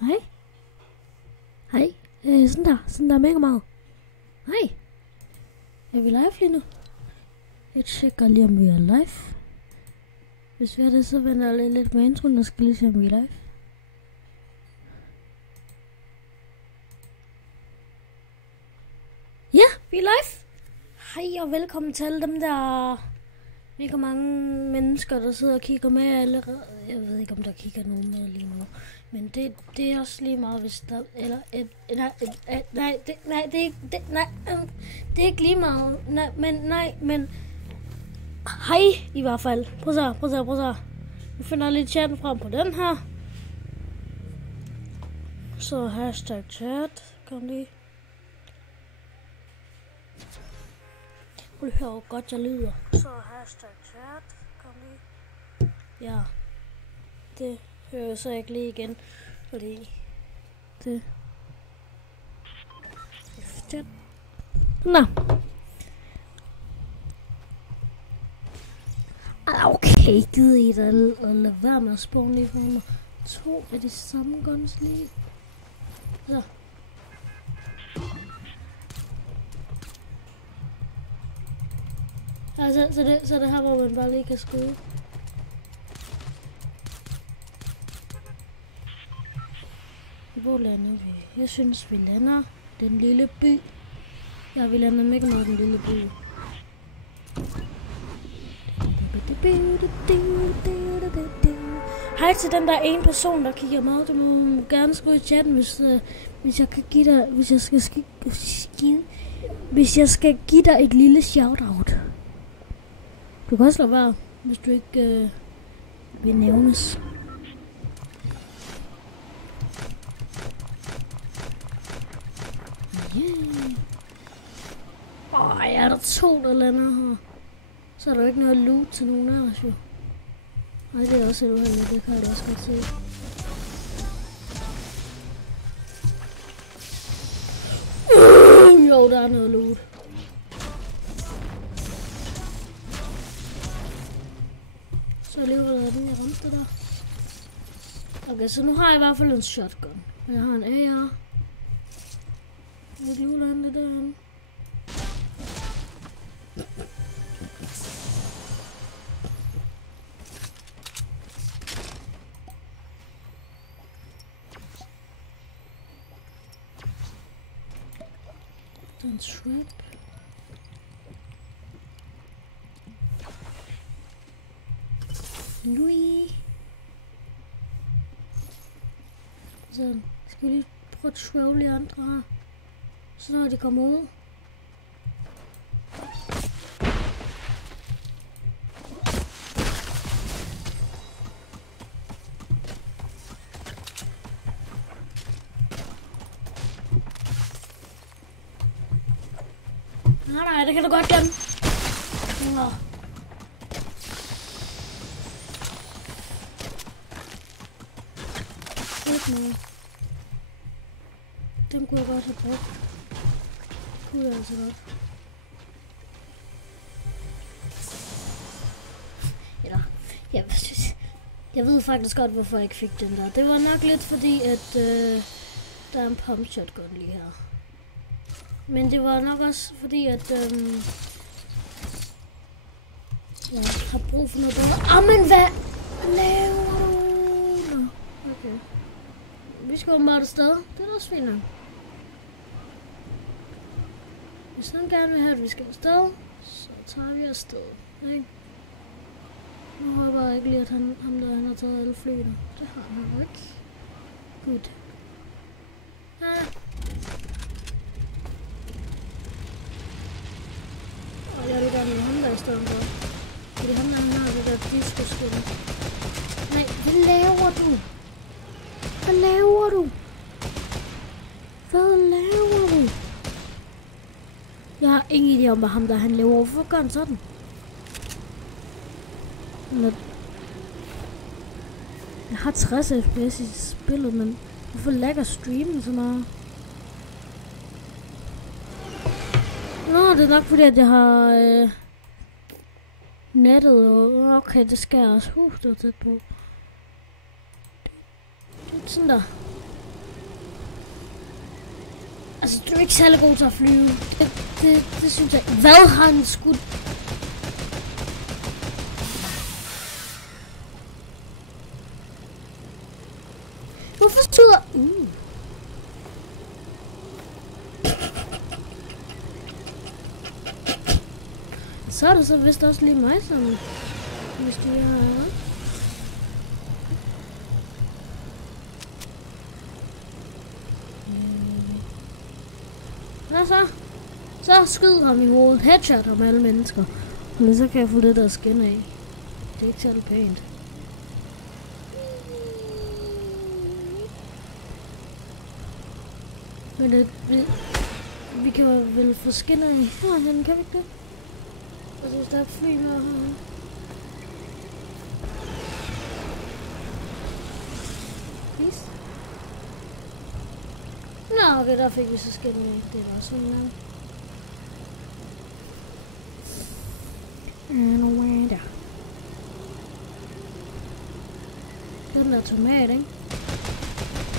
Hej. Hej. Sådan der mega meget. Hej. Er vi live lige nu? Jeg tjekker lige, om vi er live. Hvis vi er det, så vender jeg lidt med introen, og skal lige se, om vi er live. Ja, vi er live. Hej og velkommen til alle dem, der mega mange mennesker, der sidder og kigger med allerede. Jeg ved ikke, om der kigger nogen med lige nu. Men det er også lige meget, hvis der... Eller... det er ikke lige meget. Men... Hej, i hvert fald. Prøv så. Vi finder lidt chatten frem på den her. Så hashtag chat. Kom lige. Prøv at høre, hvor godt jeg lyder. Så hashtag chat. Kom lige. Ja. Det hører jeg så ikke lige igen. Fordi... Det... Chat. Nå. Okay, gider I da at lade være med at spawn lige for mig. 2 af de samme guns lige. Så. Altså, så det her, hvor man bare lige kan skyde. Hvor lander vi? Jeg synes, vi lander den lille by. Ja, vi lander mega meget den lille by. Hej til den der ene person, der kigger med. Du må gerne skrive i chatten, hvis jeg kan give dig, hvis jeg skal give dig et lille shoutout. Du kan også lade være, hvis du ikke vil nævnes. Er der 2, der lander her? Så er der jo ikke noget loot til nogen af os, jo. Nej, det er også et uheldigt, det kan jeg også godt se. Jo, der er noget loot. Så alligevel er den, jeg ramte det der. Okay, så nu har jeg i hvert fald en shotgun. Jeg har en AR. Jeg kan lige lande det derhen. Den trap. Louis. Så skal vi lige prøve at trolle de andre her. Så når de kommer ud. Nej, det kan du godt glemme. Nå. Dem kunne jeg godt have brugt. Kunne jeg altså godt. Eller, jeg ved faktisk godt, hvorfor jeg ikke fik den der. Det var nok lidt fordi, at der er en pump shotgun lige her. Men det var nok også fordi, at jeg har brug for noget bedre. Men hvad laver du? Okay. Vi skal åbenbart afsted. Det er da også fint nok. Hvis han gerne vil have, at vi skal afsted, så tager vi afsted. Okay? Nu håber jeg ikke lige, at han har taget alle flyene. Det har han jo ikke. Godt. Ja. Og jeg vil gerne med ham der i stedet for. Fordi ham der, han har det der disco-skin. Nej, hvad laver du? Hvad laver du? Hvad laver du? Jeg har ingen idé om, hvad ham der han laver. Hvorfor gør han sådan? Jeg har 60 fps i spillet, men hvorfor lagger streamen så meget? Nå, det er nok fordi, at jeg har nettet, og okay, det skal jeg også. Det var tæt på. Det er sådan der. Altså, du er ikke særlig god til at flyve. Det synes jeg. Hvad har han skudt? Hvorfor skyder? Så er det så vist også lige mig, som hvis du er... Hvad så? Så skyder ham i hovedet. Headshot om alle mennesker. Men så kan jeg få det der skin af. Det er ikke særlig pænt. Men det, vi kan vel få skin af. Den kan vi ikke det? Og så der er fly med her. Please. Nå, okay, der fik vi så skin af. Det var sådan noget. Der. Den der tomat, ikke?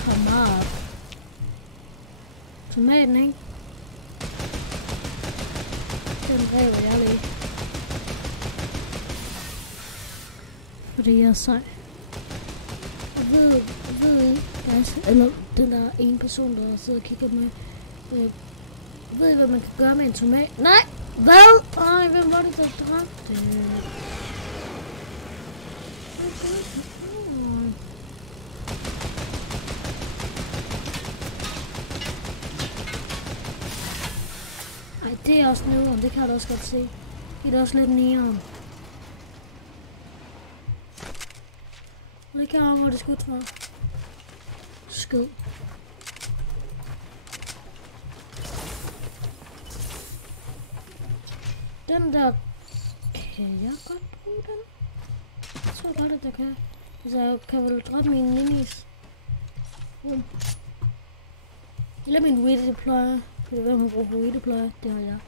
Tomat. Tomaten, ikke? Den drev jeg lige. Fordi jeg er sej. Jeg ved ikke, guys. Eller den der ene person, der sidder og kigger på mig. Jeg ved ikke, hvad man kan gøre med en tomat. Nej! Hvad? Ej, hvem var det, der dræbte? Ej, det er også nederen. Det kan du også godt se. Det er også lidt nederen. Det kan jeg hvor det skudt fra. Skød. Den der... Kan jeg godt bruge den? Jeg tror godt, at jeg kan. Altså, jeg kan vel dræbe mine minis. Eller min redeployer. Det er hvad hun bruger på redeployer. Det har jeg.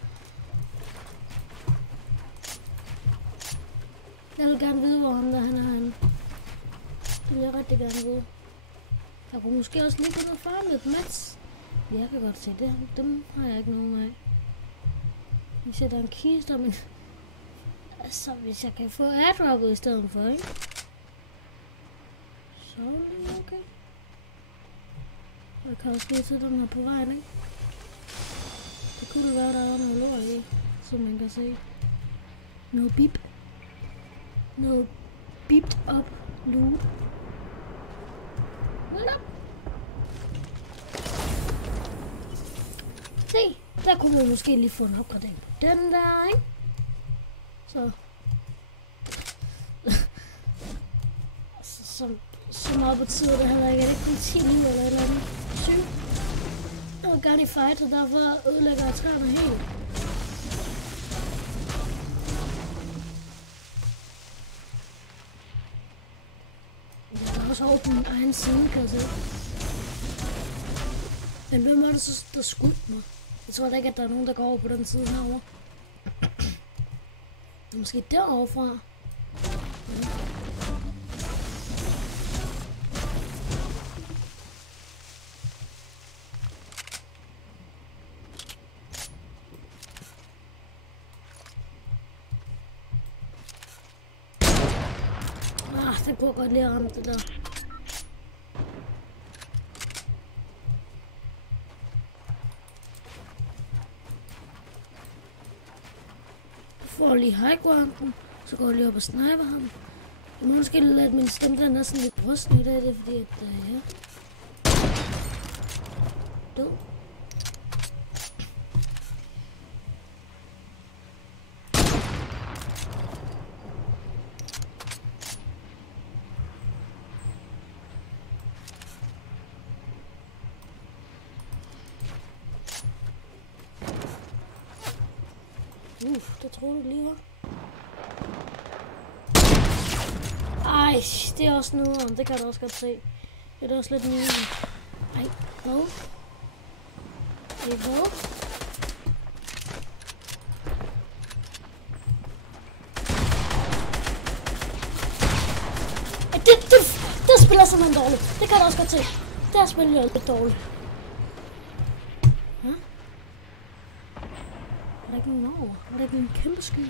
Jeg vil gerne vide, hvor ham der han er henne. Det vil jeg rigtig gerne vide. Jeg kunne måske også lige gå ned og farme lidt mats. Jeg kan godt se det. Dem har jeg ikke nogen af. Vi sætter en kiste, men... Altså, hvis jeg kan få airdroppet i stedet for, ikke? Så er det okay. Jeg kan også lige sætte den her på vejen, ikke? Det kunne være, der er noget lort i, som man kan se. Noget bip. Noget bipped up loot. Hold op. Se, der kunne man måske lige få en opgradering på den der, ikke? Så. Så meget betyder det heller ikke, at det ikke kun 10 liv eller et eller andet. 7. Jeg vil gerne i fight, og derfor ødelægger jeg træerne helt. Jeg har også over på min egen side, kan jeg se. Men hvem var det så, der skudte mig? Jeg tror da ikke, at der er nogen, der går over på den side herovre. Måske derovre fra. Ja. Det kunne godt lige ramme det der. Jeg får lige highgrounden, så går jeg lige op og sniper ham. Jeg må måske lade min stemme, der er næsten lidt brysten i dag, det er fordi, at ja. Død. Det tror du lige var. Ej, det er også nederen. Det kan du også godt se. Det er også lidt nederen. Ej, hvad? Det er hvad? Det spiller simpelthen dårligt. Det kan du også godt se. Det spiller lidt dårligt. Ja. Er der ikke nogen over? Er der ikke en kæmpe sky?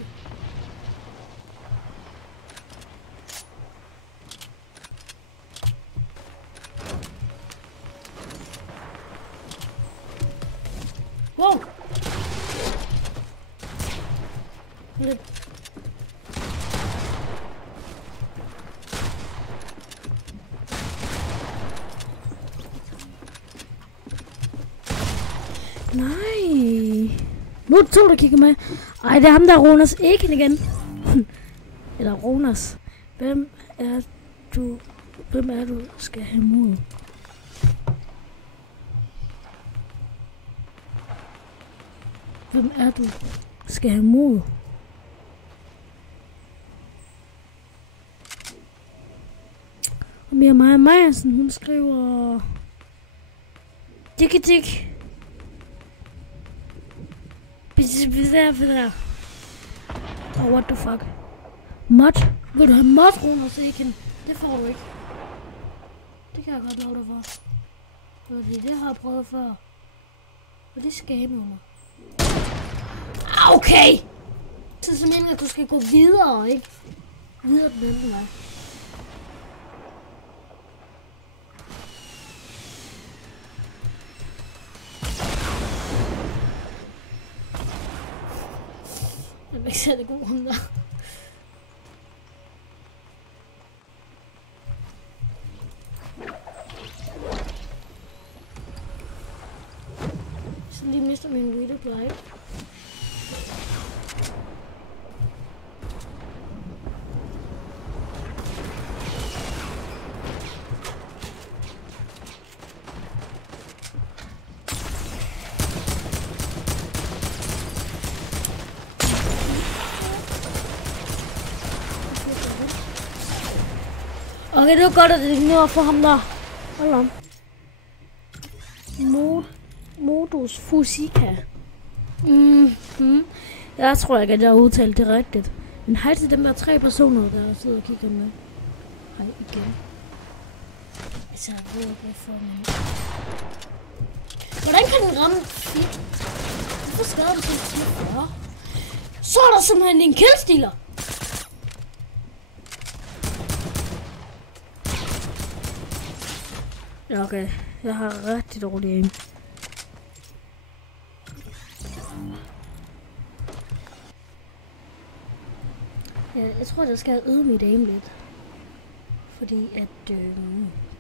Wow! Lidt. Nej. Nu er det to, der kigger med. Ej, det er ham, der er Ronas Eken igen. Eller Ronas. Hvem er du skal have mod? Hvem er du skal have mod? Og Mia Maja Majersen, hun skriver... Dikkedik. Oh, what the fuck? Mod? Vil du have mod, Ronas Eken? Det får du ikke. Det kan jeg godt love dig for. Fordi det har jeg prøvet før. Og det skaber mig. Okay! Så er simpelthen, at du skal gå videre, ikke? Videre den anden vej. Jeg vil ikke sætte god ham der. Så lige mister min reader blight. Okay, det var godt, at det ikke var for ham der. Hold om. Modus Fusika. Jeg tror ikke, at jeg har udtalt det rigtigt. Men hej til dem der 3 personer, der sidder og kigger med. Hej igen. Altså, hvordan kan den ramme fedt? Hvorfor skader du sådan 1040? Så er der simpelthen en killstealer. Ja, okay. Jeg har rigtig dårlig aim. Ja, jeg tror, jeg skal øge mit aim lidt. Fordi at det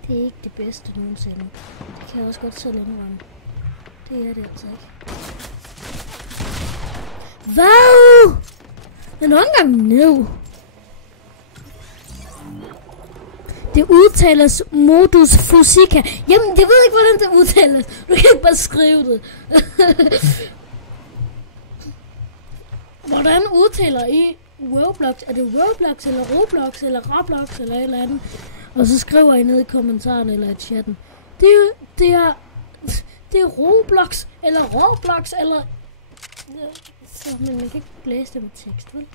er ikke det bedste nogensinde. Det kan jeg også godt selv indrømme. Det er det altså ikke. Hvad? Den omgang ned. Det udtales Modus Fusika. Jamen, jeg ved ikke, hvordan det udtales. Du kan ikke bare skrive det. Hvordan udtaler I Roblox? Er det Roblox, eller Roblox, eller Roblox, eller et eller andet? Og så skriver I ned i kommentarerne, eller i chatten. Det er Roblox, eller Roblox, eller... Så, men man kan ikke læse det med tekst, vel?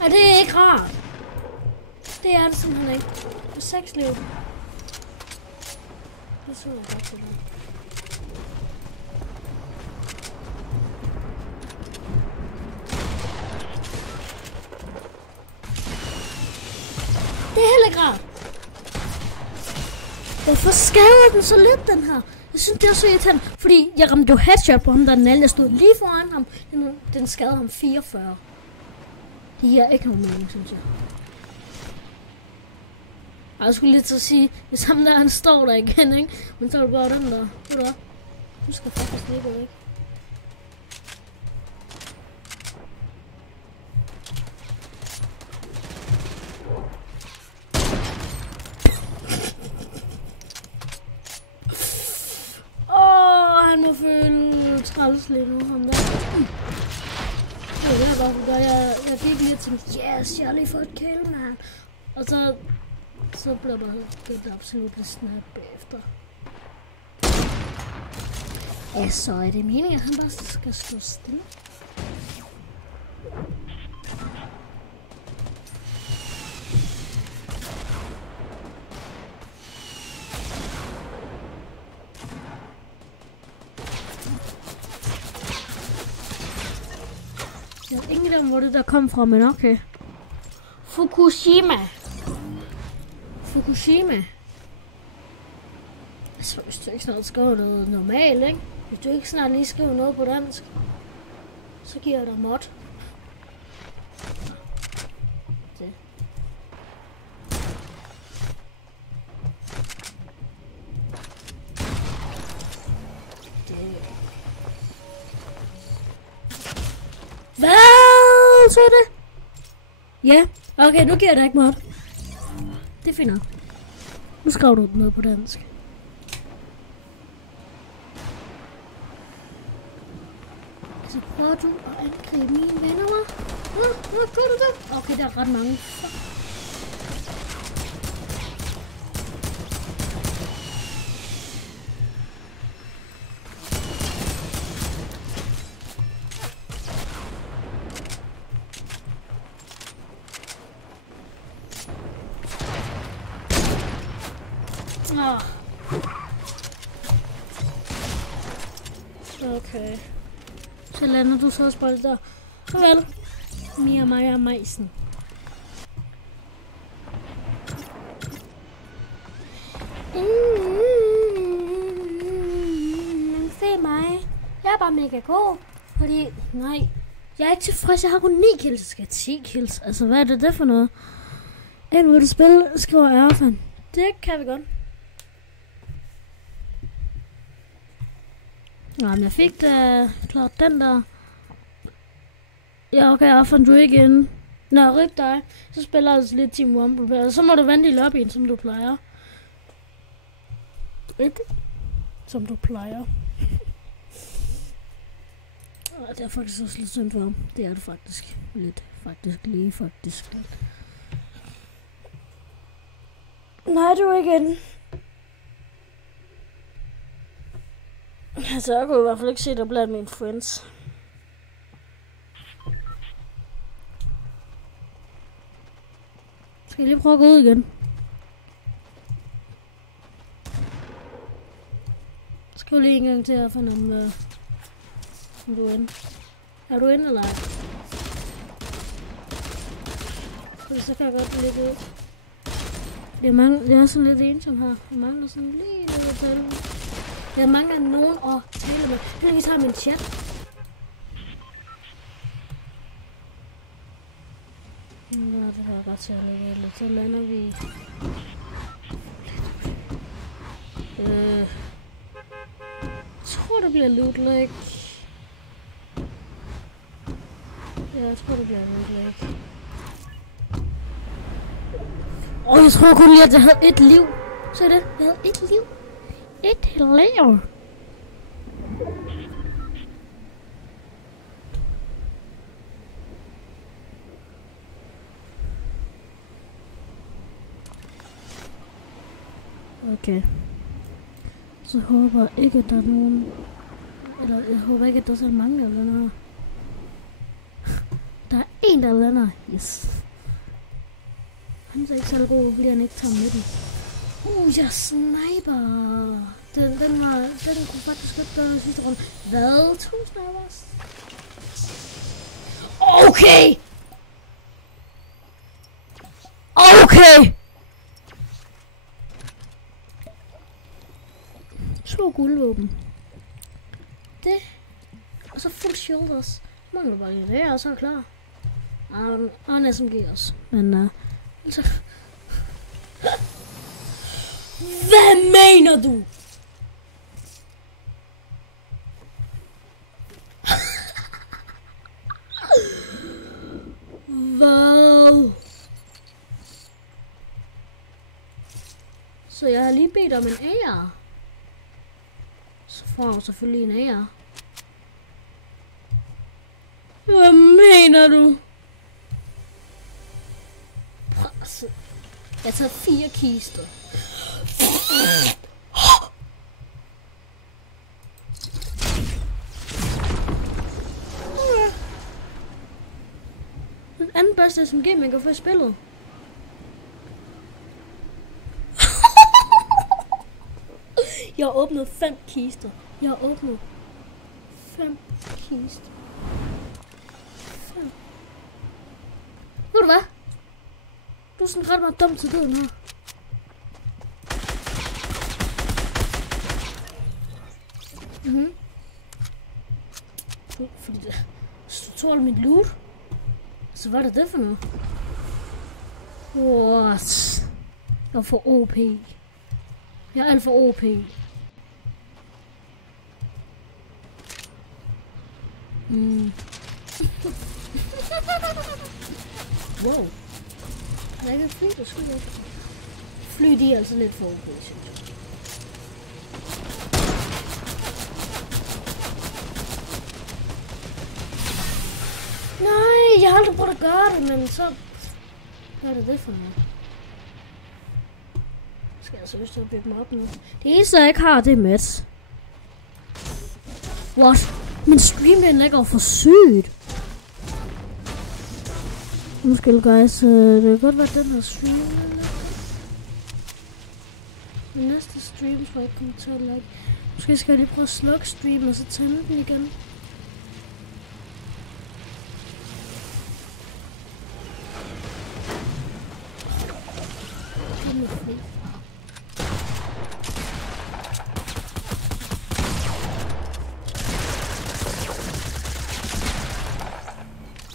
Ja, det er ikke rart. Det er det simpelthen ikke. Det er 6 liv. Det så jeg godt til det. Det er heller ikke rart. Hvorfor skader den så lidt, den her? Jeg synes, det er så irriterende, fordi jeg ramte jo headshot på ham, der den anden. Jeg stod lige foran ham. Den skadede ham 44. Det giver ikke nogen mening, synes jeg. Og jeg skulle lidt så sige, hvis ham der, han står der igen, ikke? Men så er det bare den der. Ved du hvad? Du skal faktisk lige gå væk. Han må føle træls lige nu, ham der. Det er det, jeg godt gør. Jeg gik lige og tænkte, yes, jeg har lige fået et kill, man. Og så blev der helt absolut snart bagefter. Ja, så er det meningen, at han bare skal stå stille. helt om, hvor det der kom fra, men okay. Fukushima. Altså, hvis du ikke snart skriver noget normalt, ikke? Hvis du ikke snart lige skriver noget på dansk, så giver jeg dig mod. Det. Hvad? Så det? Ja, okay, nu giver jeg dig ikke mod. Det er fint nok. Nu skriver du noget på dansk. Så prøver du at angribe mine venner, hva'? Gør du det? Okay, der er ret mange. Okay. Så lander du så også bare det der. Farvel. Mia Maja Meisen. Se mig. Jeg er bare mega god. Fordi, nej. Jeg er ikke tilfreds. Jeg har kun 9 kills. Jeg skal have 10 kills. Altså, hvad er det for noget? En vil du spille, skriver Erfan. Det kan vi godt. Jamen, jeg fik da klart den der. Ja, okay, Erfan, du er ikke inde. Nå, rip dig. Så spiller jeg altså lidt Team Rumble. Og så må du vente i lobbyen, som du plejer. Ikke? Som du plejer. Det er faktisk også lidt synd for ham. Det er det faktisk. Lidt. Faktisk. Nej, du er ikke inde. Altså, jeg kunne i hvert fald ikke se dig blandt mine friends. Skal jeg lige prøve at gå ud igen? Skal jeg lige en gang til at finde om du er inde. Er du inde eller ej? Så kan jeg godt lidt ud. Det er sådan lidt ensom her. Jeg mangler sådan lige lidt at tale med. Jeg mangler nogen at tale med. Jeg vil lige tage min chat. Nå, det kan jeg godt tage lidt. Så lander vi. Jeg tror, det bliver loot lake. Ja, jeg tror, det bliver loot lake. Jeg tror kun lige, at jeg havde et liv. Så er det. Jeg havde et liv. Et liv. Okay. Så håber jeg ikke, at der er nogen. Eller jeg håber ikke, at der er så mange, der lander. Der er en, der lander. Yes. Han er ikke så god, fordi han ikke tager med den. Jeg sniper. Den kunne faktisk godt gøre i sidste runde. Hvad? 2 snipers? Okay! Okay! 2 guldvåben. Det. Og så full shoulders. Mangler bare lige det, og så er klar. Og en SMG også. Men altså. Hvad mener du? Hvad? Så jeg har lige bedt om en AR. Så får jeg selvfølgelig en AR. Hvad mener du? Jeg tager 4 kister. Den anden bedste SMG, man kan få i spillet. Jeg har åbnet 5 kister. Jeg har åbnet 5 kister. 5. Du er sådan ret meget dum til døden her. Fordi det tåler mit loot. Så hvad er det for noget? What? Jeg er for OP. Jeg er alt for OP. Wow. Jeg kan fly, der skyder efter. Fly, de er altså lidt for OP, synes jeg. Nej, jeg har aldrig prøvet at gøre det, men så... Hvad er det for noget? Skal jeg seriøst til at bygge mig op nu? Det eneste, jeg ikke har, det er Mats. What? Min stream ligger for sygt. Undskyld, guys. Det kan godt være, den her stream. Min næste stream, tror jeg ikke kommer til at like. Måske skal jeg lige prøve at slukke streamen, og så tænde den igen.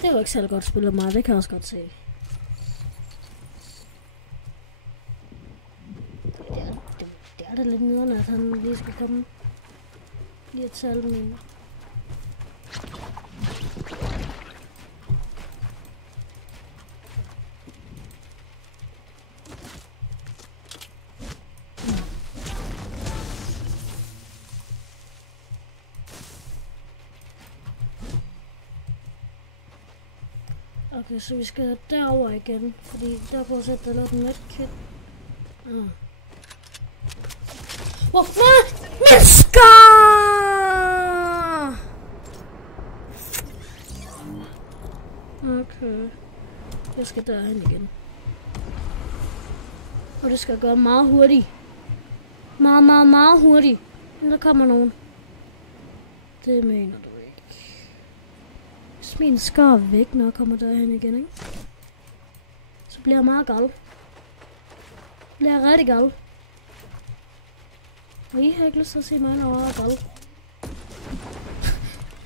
Det var ikke særlig godt spillet mig, det kan jeg også godt se. Det er da lidt nederen, at han lige skal komme lige at tale med mig. Okay, så vi skal derover igen, fordi der på at sætte der noget medkit. Hvorfor? Mennesker! Okay. Jeg skal derhen igen. Og det skal gøre meget hurtigt. Meget hurtigt. Men der kommer nogen. Det mener du ikke. Hvis min skar væk, når jeg kommer derhen igen, ikke? Så bliver jeg meget gal. Bliver jeg rigtig gal. Og I har ikke lyst til at se mig, når jeg er gal.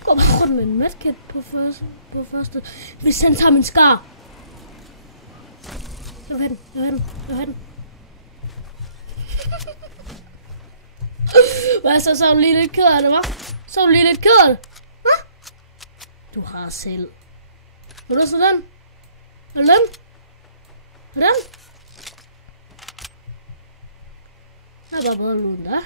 Går bare rundt med en medkit på første. Hvis han tager min skar. Jeg vil have den. Hvad så er du lige lidt ked af det, hva'? Så er du lige lidt ked af det. Hva? Du har selv. Vil du så den? Vil du den? Vil du den? Jeg er bare bedre luden der.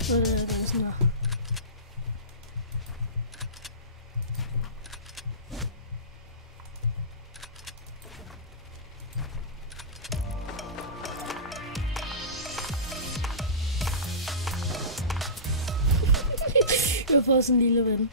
Så er det der sådan her. Jeg får sådan en lille ven.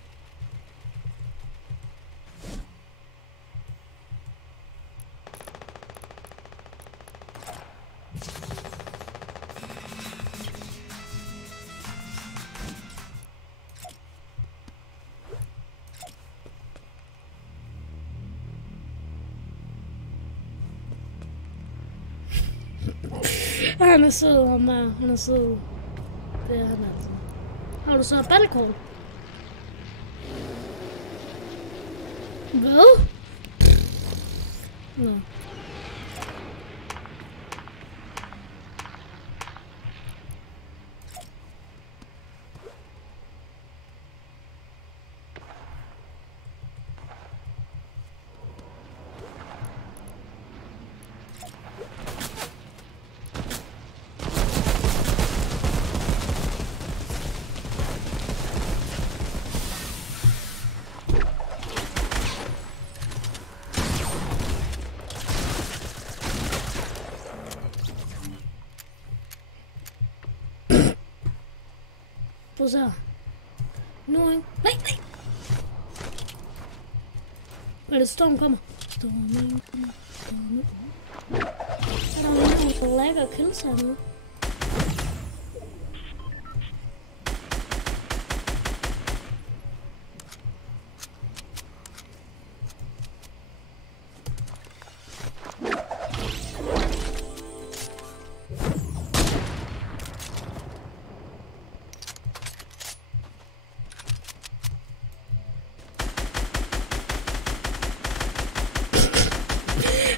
Han er sød, ham her. Han er sød. Det er han altså. Har du så et battlekort? Hvad? Nå. Prøv så. Nu, ikke? Nej. Eller storm kommer. Stormen kommer. Stormen. Så er der nogle lækker kills hernede.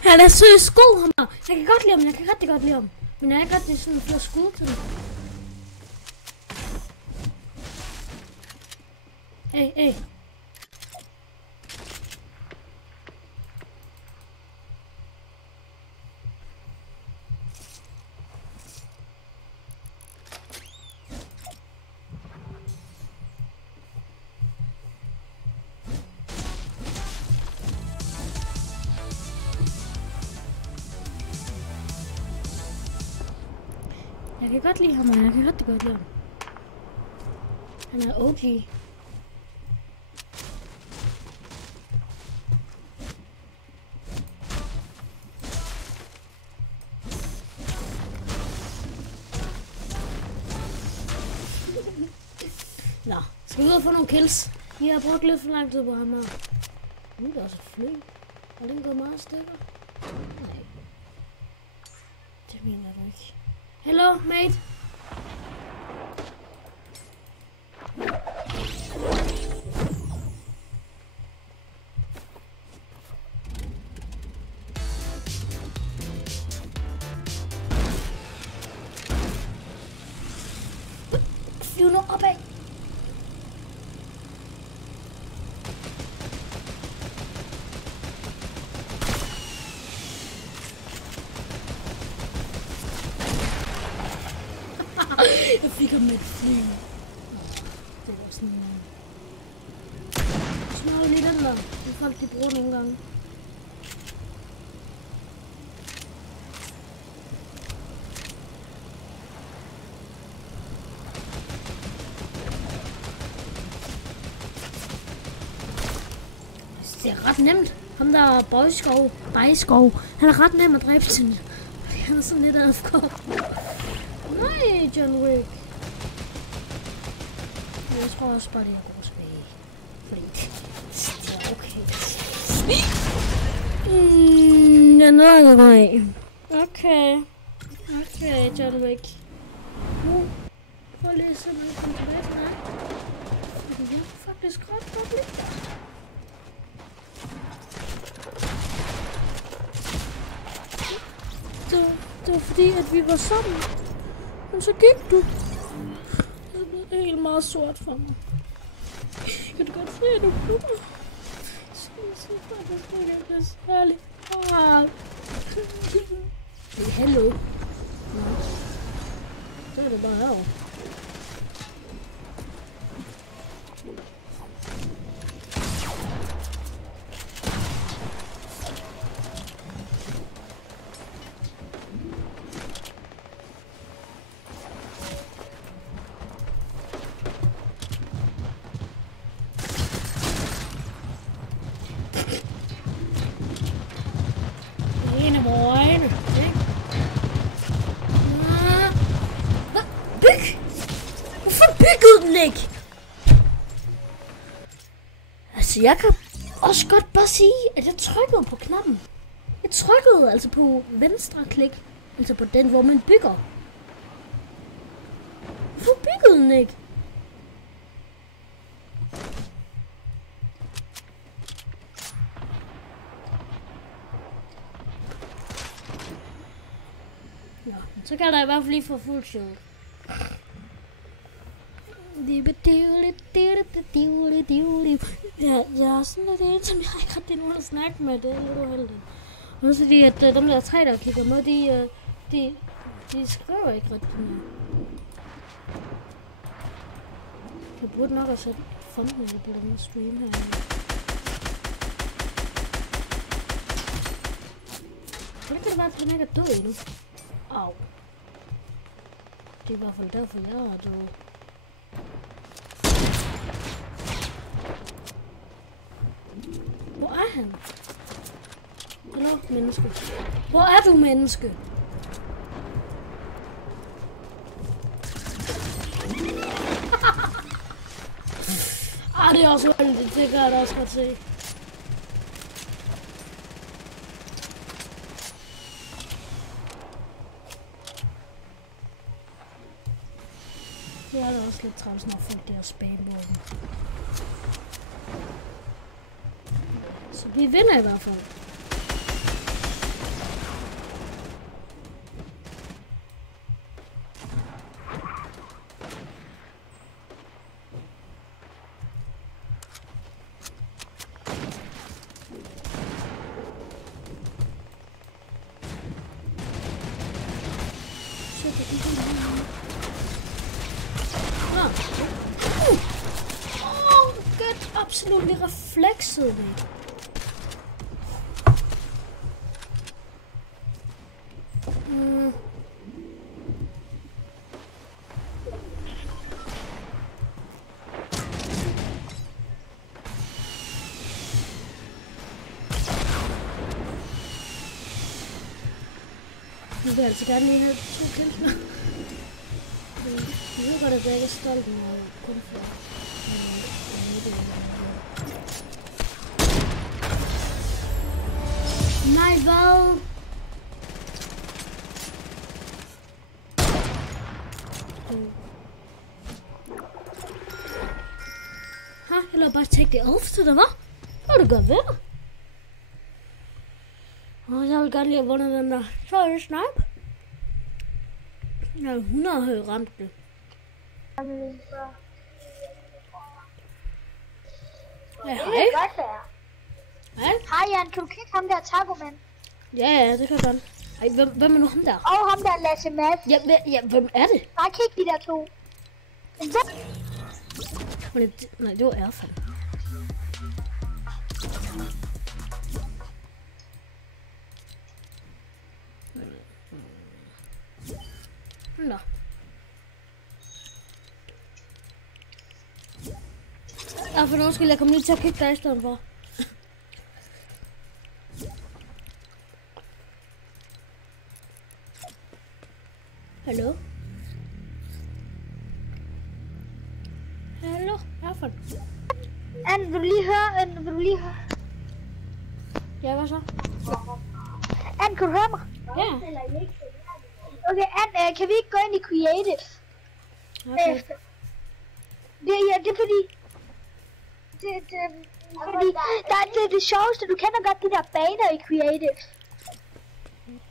Han er så god, ham. Jeg kan godt lide ham, jeg kan rigtig godt lide ham. Men jeg er ikke rigtig sådan for skud til det. Hey. Jeg kan godt lide ham, og jeg kan rigtig godt lide ham. Han er OG. Nå, skal vi ud og få nogle kills? Vi har brugt lidt for lang tid på ham her. Nu er der også et fly. Og den går meget stykker. Nej. Det mener du ikke. Hello, mate. Flyv nu opad. Jeg fik ham med et fly. Det var sådan en... Smag lige den der. Det folk de bruger nogle gange. Det er ret nemt. Ham der Bajskov. Han er ret nem at dræbe til. Han er sådan lidt AFK. Nej, John Wick. Jeg tror også bare, det er god tilbage. Fordi det er okay. Jeg nåede mig. Okay, John Wick. Nu får lige simpelthen komme tilbage til dig. Fordi jeg faktisk ret godt lide dig. Det var fordi, at vi var sammen. Men så gik du. Det blev helt meget sort for mig. Kan du godt se, at du bløder? Så faktisk ikke, det er særligt. Hallo. Så er det bare herovre. Ikke. Altså, jeg kan også godt bare sige, at jeg trykkede på knappen. Jeg trykkede altså på venstre klik. Altså på den, hvor man bygger. Hvorfor byggede den ikke? Nå, så kan der i hvert fald lige få fuld shield. Jeg er sådan lidt ensom. Jeg har ikke rigtig nogen at snakke med. Det er lidt uheldigt. Også fordi, at dem der tre, der kigger med, de skriver ikke rigtig mere. Jeg burde nok også sætte thumbnail på den her stream her. Hvordan kan det være, at den ikke er død endnu? Au. Det er i hvert fald derfor, jeg er død. Hvor er han? Hallo, menneske. Hvor er du, menneske? Det er også uheldigt. Det kan jeg da også godt se. Det er da også lidt træls, når folk der spamvåben. Så vi vinder i hvert fald. Absolutely reflekset væk. Nu vil jeg altså gerne lige have 2 kills med. Jeg ved godt, at jeg ikke er stolt, men jeg er kun for. Nej, hvad? Jeg lader bare take det off til det, hva'? Hvad det godt være? Jeg vil godt lige have vundet den der. Så er det snipe. Jeg er 100 høj ramt det. Ja, hej. Hej. Hej Jan, kan du kigge ham der Taco-mand? Ja, det kan jeg godt. Ej, hvem er nu ham der? Og ham der Lasse Mads. Ja, hvem er det? Bare kig de der to. Nej, det var Erfan. Nå. Erfan, undskyld, jeg kommer lige til at kigge dig i stedet for. Hallo? Hallo, Erfan. Anne, vil du lige høre? Ja, hvad så? Anne, kan du høre mig? Ja. Okay, Anne, kan vi ikke gå ind i Creative? Okay. Det er fordi... Fordi det er det sjoveste, du kender godt de der baner i Creative.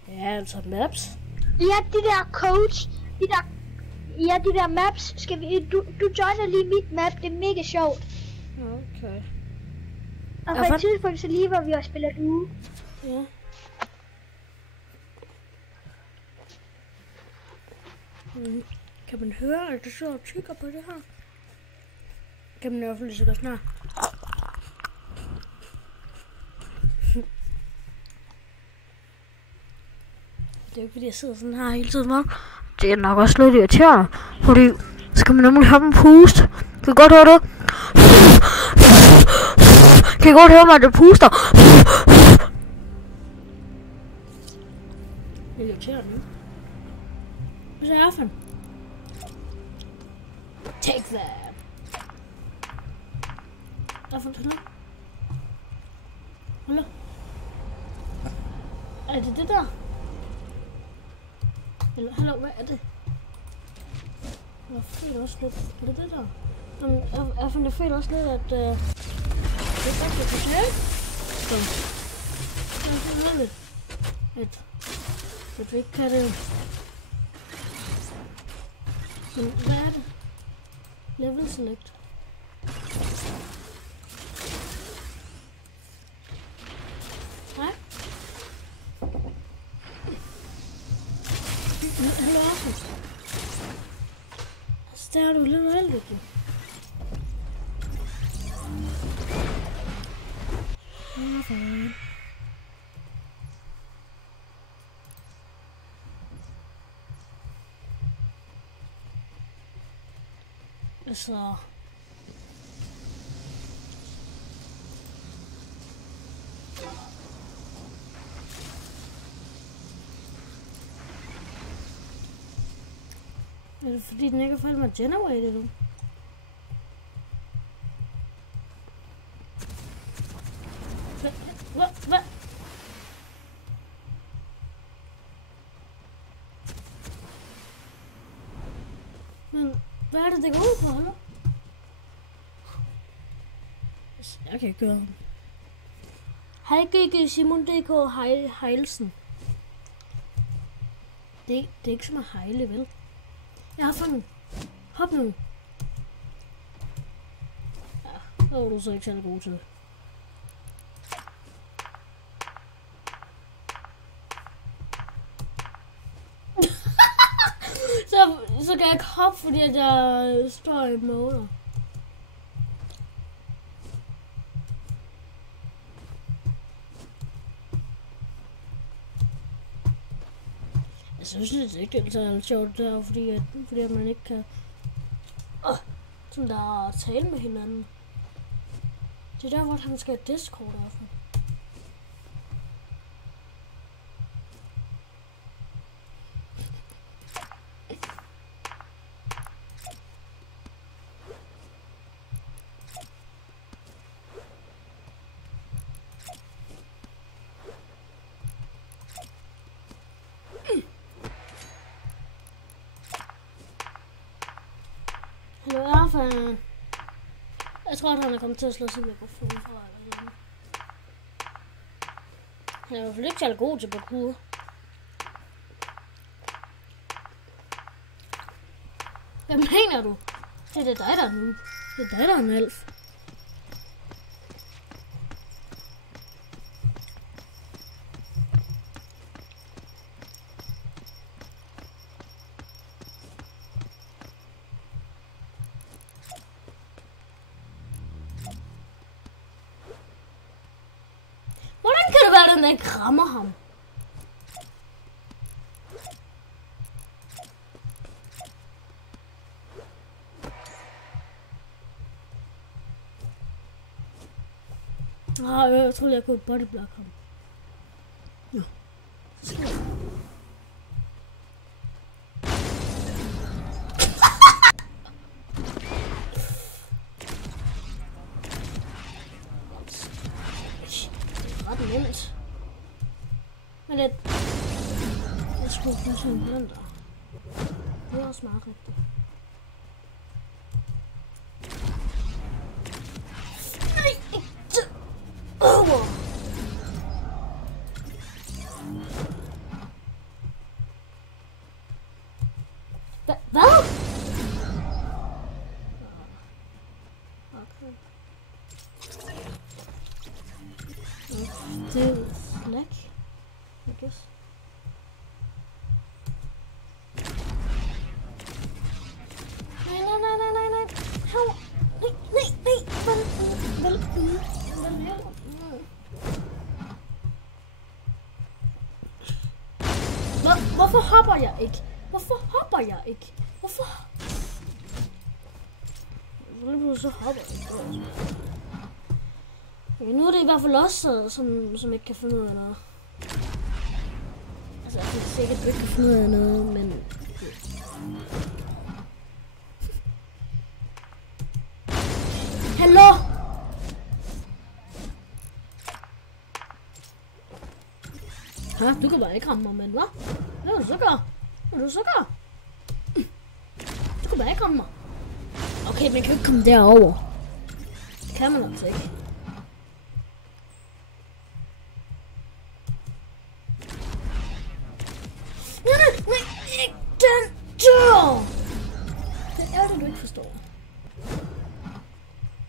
Ja, altså maps. Ja, de der coach, de der maps, du joiner lige mit map, det er mega sjovt. Okay. Og på et tidspunkt så lige hvor vi også spiller duo. Ja. Kan man høre, at du så og tykker på det her? Kan man i hvert fald lige så godt snart. Det er jo ikke fordi jeg sidder sådan her hele tiden, hva'? Det er nok også lidt irriterende, fordi skal man nemlig have en puste. Kan I godt høre det? Kan I godt høre mig, at det puster? Det er irriterende. Hvad så er det? Take that. Erfan, hallo? Hallo? Er det det der? Eller, hallo, hvad er det? Jeg føler også lidt, er det det der? Erfan, jeg føler også lidt, at det er faktisk et hotel. Jeg føler lidt, at vi ikke kan det. Men hvad er det? Level select. Nej? Hallo, Erfan. Der er du lidt uheldig. Erfan. Så Er det fordi den ikke er færdig med generated nu? Hvad? Men hvad er det går ud på, hallo? Jeg kan ikke gøre den. Hej Simon DK Heilsen. Det er ikke som at hejle, vel? Jeg har fundet. Hop nu. Ja, det var du så ikke særlig god til. så kan jeg ikke hoppe, fordi at jeg står i motor. Jeg synes ikke, det er lidt sjovt der, fordi at man ikke kan sådan der tale med hinanden. Det er der, hvor han skal have Discord aften. Hallo Erfan. Jeg tror, at han er kommet til at slå sin mikrofon fra eller noget. Han er i hvert fald ikke særlig god til parkour. Hvad mener du? Det er dig, der er nu. Det er dig, der er en elf. Den ikke rammer ham. Jeg troede, jeg kunne bodyblock ham. Ja. Ret nemt. Men det skulle få sådan en blender. Det er også meget rigtigt. Nej, ikke. Hvad? Okay. Det er flæk. I guess. Nej. Hov. Nej. Hvorfor hopper jeg ikke? Hvorfor? Så hopper jeg. Okay, nu er det i hvert fald også som ikke kan finde ud af noget. Altså, jeg kan sikkert ikke finde ud af noget, men... Hallo? Du kan bare ikke ramme mig, men hvad? Hvad vil du så gøre? Du kan bare ikke ramme mig. Okay, man kan ikke komme derover. Det kan man altså ikke. Nej, ikke den dør! Det er det, du ikke forstår.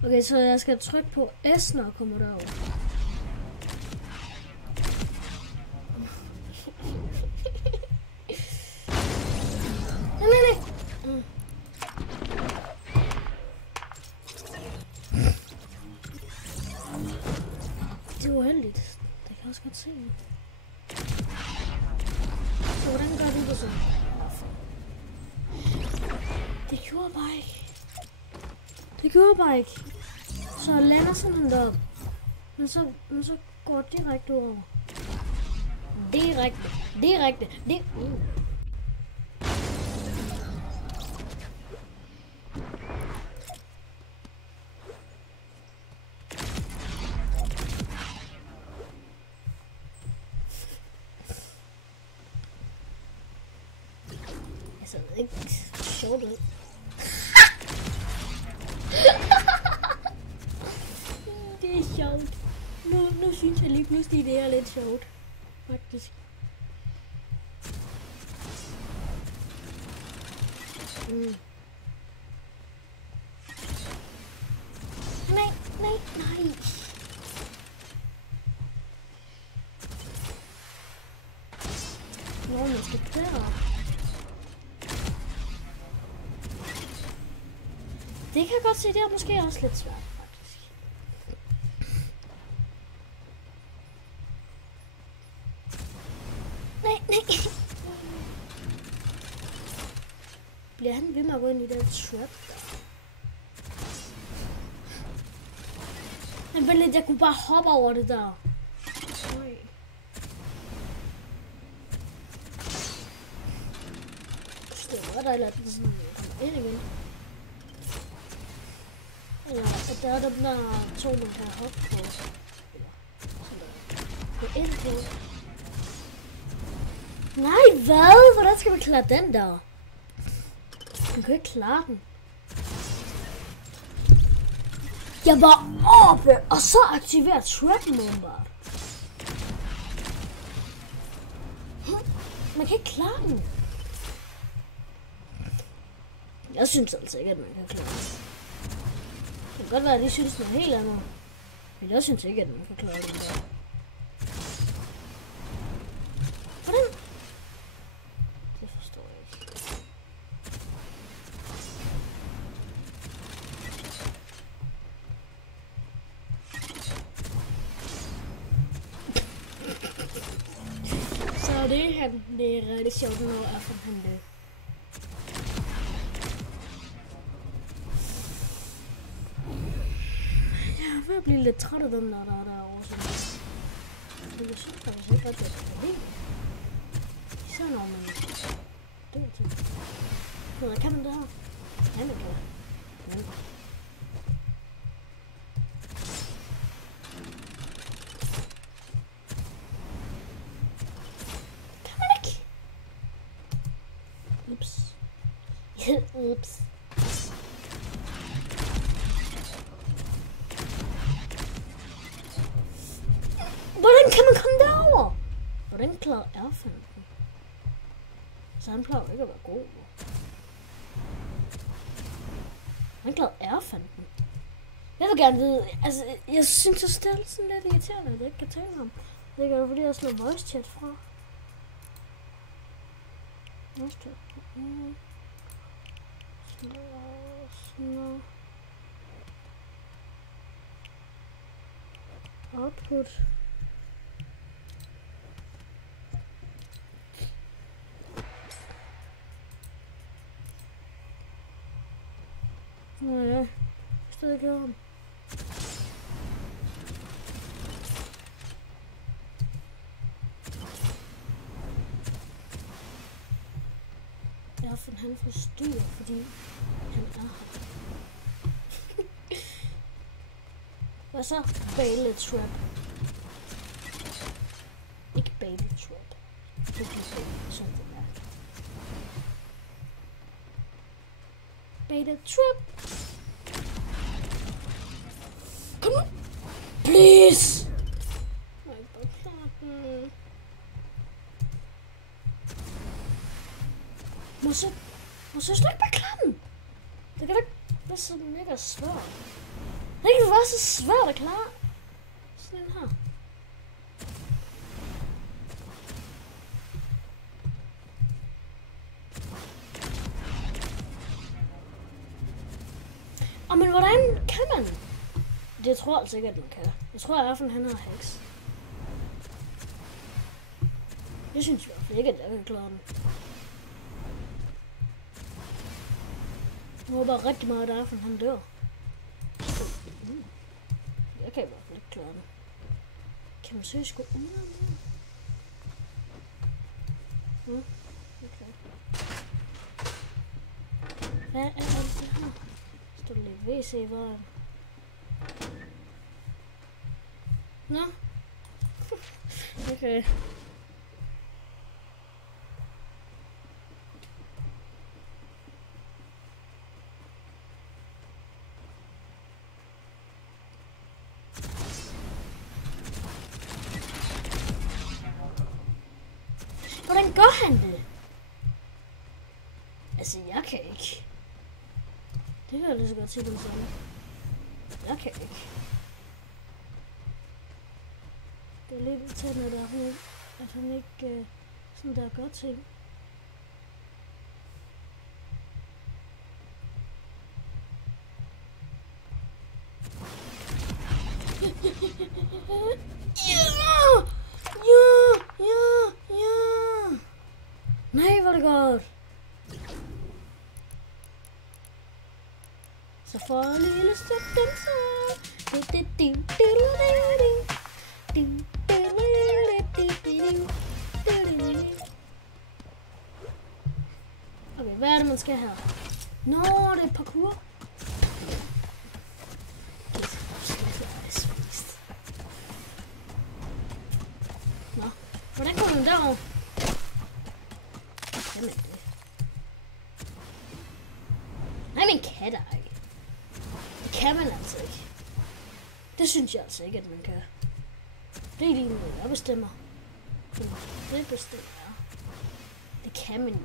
Okay, så jeg skal trykke på S, når jeg kommer derover. Nej. Det er uheldigt. Det kan jeg også godt se. Så hvordan gør du det så? Det gjorde bare ikke. Så jeg lander sådan deroppe. Men så går det direkte over. Direkte. ikke sjovt ud. Det er sjovt. Nu synes jeg lige pludselig, det er lidt sjovt. Faktisk. Nej. Nå, man skal køre. Det kan jeg godt se, det er måske også lidt svært, faktisk. Nej. Bliver han ved med at gå ind i den trap der? Han ville lidt, jeg kunne bare hoppe over det der. Nej. Det var der eller den sådan kommer ind igen. Eller at der er dem der to, man kan hoppe på. Gå ind på. Nej, hvad? Hvordan skal man klare den der? Man kan ikke klare den. Jeg var oppe, og så aktiverer trappen åbenbart. Man kan ikke klare den. Jeg synes altså ikke, at man kan klare den. Det kan godt være, at de synes noget helt andet. Men jeg synes ikke, at man kan klare den der. Hvordan? Det forstår jeg ikke. Så det er rigtig sjovt, når han løb. Jeg vil blive lidt træt af dem, når der er derovre. Men jeg synes faktisk ikke, at jeg kan lide. Især når man dør til. Hvad kan man der? Ja, man kan. Ja. Kan man ikke? Ups. Ups. Hvordan kan man komme derover? Hvordan klarer Erfanten? Så han plejer ikke at være god. Han klarer Erfanten. Jeg vil gerne vide, altså jeg synes også det er sådan lidt irriterende, at jeg ikke kan tale ham. Det gør fordi jeg slår voice chat fra. Output. Nej, stadig ikke ham. Han forstyrrer, fordi han er her. Hvad så? Baile trap. Ikke baile trap. Det kan være sådan det er. Baile trap. Kom nu. Please. Nej, bare klart. Må så ikke bare klare den? Det kan da ikke være så mega svært. Det kan ikke være så svært at klare. Sådan her. Men hvordan kan man? Det tror jeg altså ikke, at man kan. Jeg tror i hvert fald, han har hacks. Jeg synes i hvert fald ikke, at jeg kan klare den. Jeg håber rigtig meget, at Erfen han dør. Jeg kan i hvert fald ikke klare den. Kan man søge sgu under den? Okay. Hvad er det her? Står der lidt WC i vejen? Nå? Okay. Hvordan gør han det? Altså, jeg kan ikke. Det kan jeg lige så godt sige dem sådan. Jeg kan ikke. Det er lidt irriterende, at han ikke sådan der gør ting. Ja! Nej, hvor er det godt. Så for en lille step danser. Okay, hvad er det, man skal her? Nå, det er parkour. Nå, hvordan kommer man derover? Jamen det. Nej, men kan der ikke. Det kan man altså ikke. Det synes jeg altså ikke, at man kan. Det er lige noget, jeg bestemmer. Det bestemmer jeg. Det kan man ikke.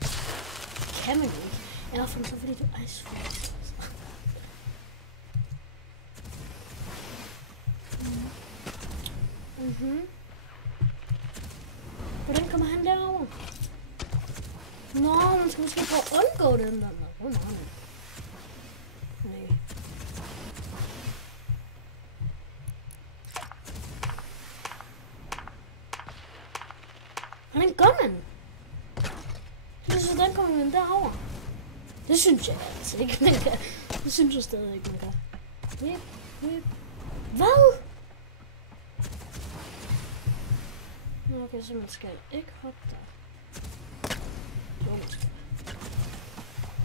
Det kan man ikke. I hvert fald så fordi du er så Hvordan kommer han derover? Nå, man skal måske prøve at undgå den der. Nej. Hvordan gør man? Hvordan kommer man derover? Det synes jeg altså ikke, man kan. Det synes jeg stadig ikke, man kan. Hvad? Okay, så man skal ikke hoppe der. Jo, man skal.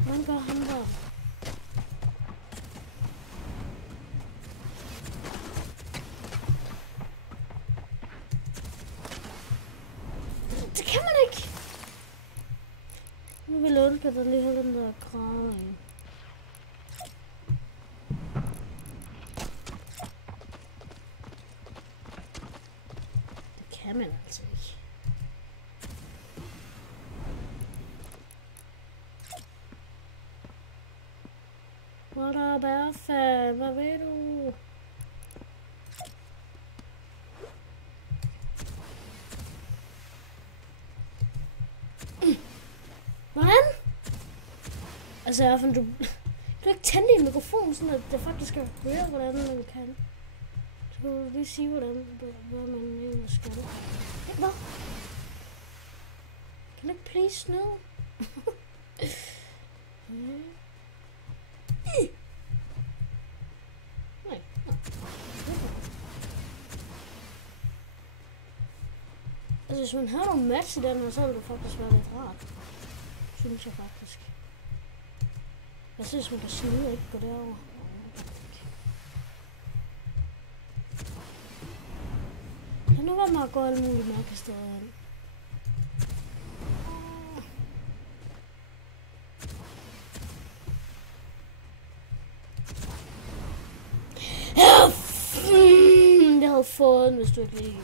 Hvordan gør han der? Det kan man ikke! Nu vil jeg ønske, at der lige har den der grave i. Det kan man altså ikke. Hvor der er bærfald, hvad ved du? Hvordan? Altså, jeg fandt, du ikke tænde din mikrofon, sådan at det faktisk skal høre, hvordan man kan. Så kan du lige sige, hvad man egentlig skal. Hvad? Kan du ikke please no? Nej. Altså, hvis man har nogle match i den her, så ville det faktisk være lidt rart. Synes jeg faktisk. Jeg synes, man kan snyde og ikke gå derover. Kan nu være med at gå alle mulige mærkesteder ind. Det havde fået, hvis du ikke lige...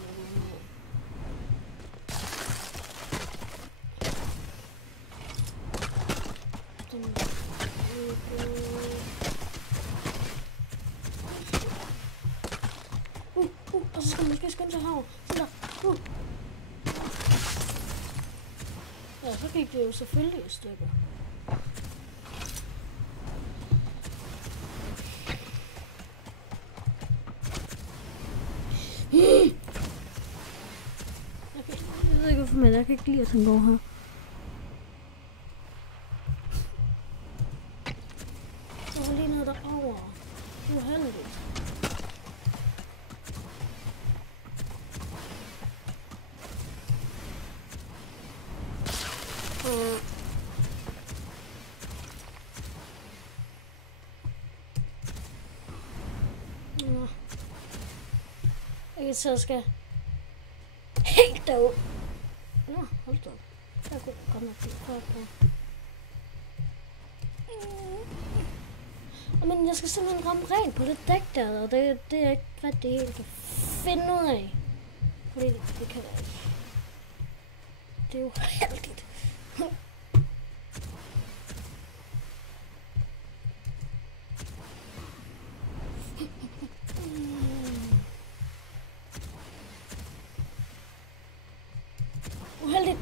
Og så skal man måske skynde sig herover. Sådan der. Ja, så gik det jo selvfølgelig i stykker. Jeg ved ikke hvorfor, men jeg kan ikke lide, at han går her. Så var lige noget derovre. Det er uheldigt. Så skal helt derud. Nå, hold da. Der kunne komme til på. Men jeg skal simpelthen ramme rent på det dæk der, og det er ikke rigtig helt kan finde ud af. Fordi det kan jeg ikke. Det er jo heldigt. Uheldigt.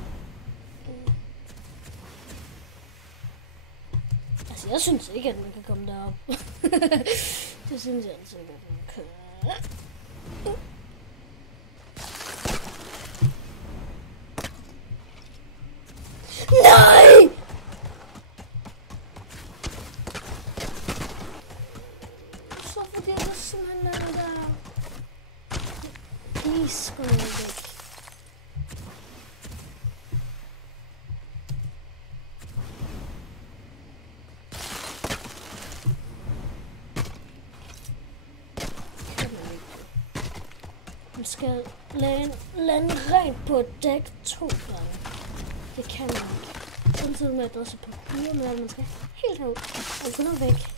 Altså, jeg synes ikke, at man kan komme derop. Det synes jeg altså ikke, at man kan. Nej! Så fordi jeg simpelthen den der. Please, gå væk. Man skal lande rent på et dæk 2 gange. Det kan man ikke. Samtidig med, at der også er papir med, at man skal helt herud og gå noget væk.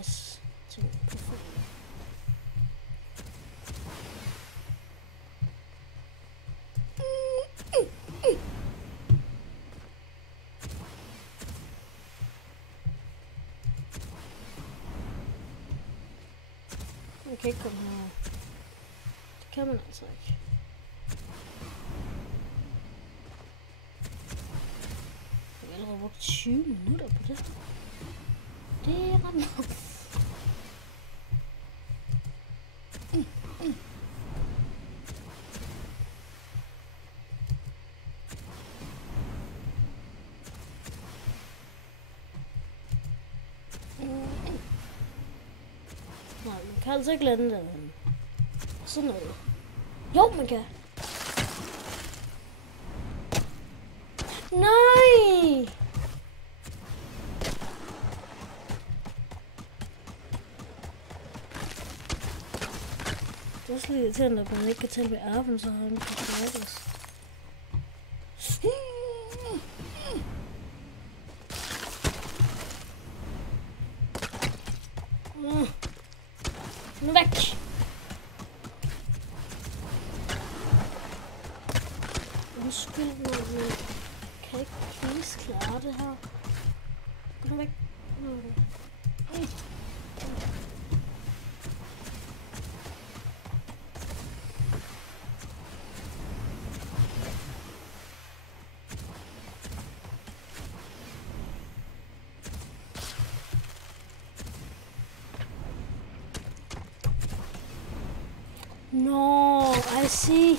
Ice ting på fod. Man kan ikke komme herover. Det kan man altså ikke. Jeg har allerede brugt 20 minutter på det. Det er ret meget. Nej, man kan altså ikke lande den. Sådan noget. Jo, man kan. Nej! Det er også lidt irriterende, at man ikke kan tælle ved arven, så han kan færdes. Nu væk! Undskyld mig, men kan ikke please klare det her? Nu væk! No, I see.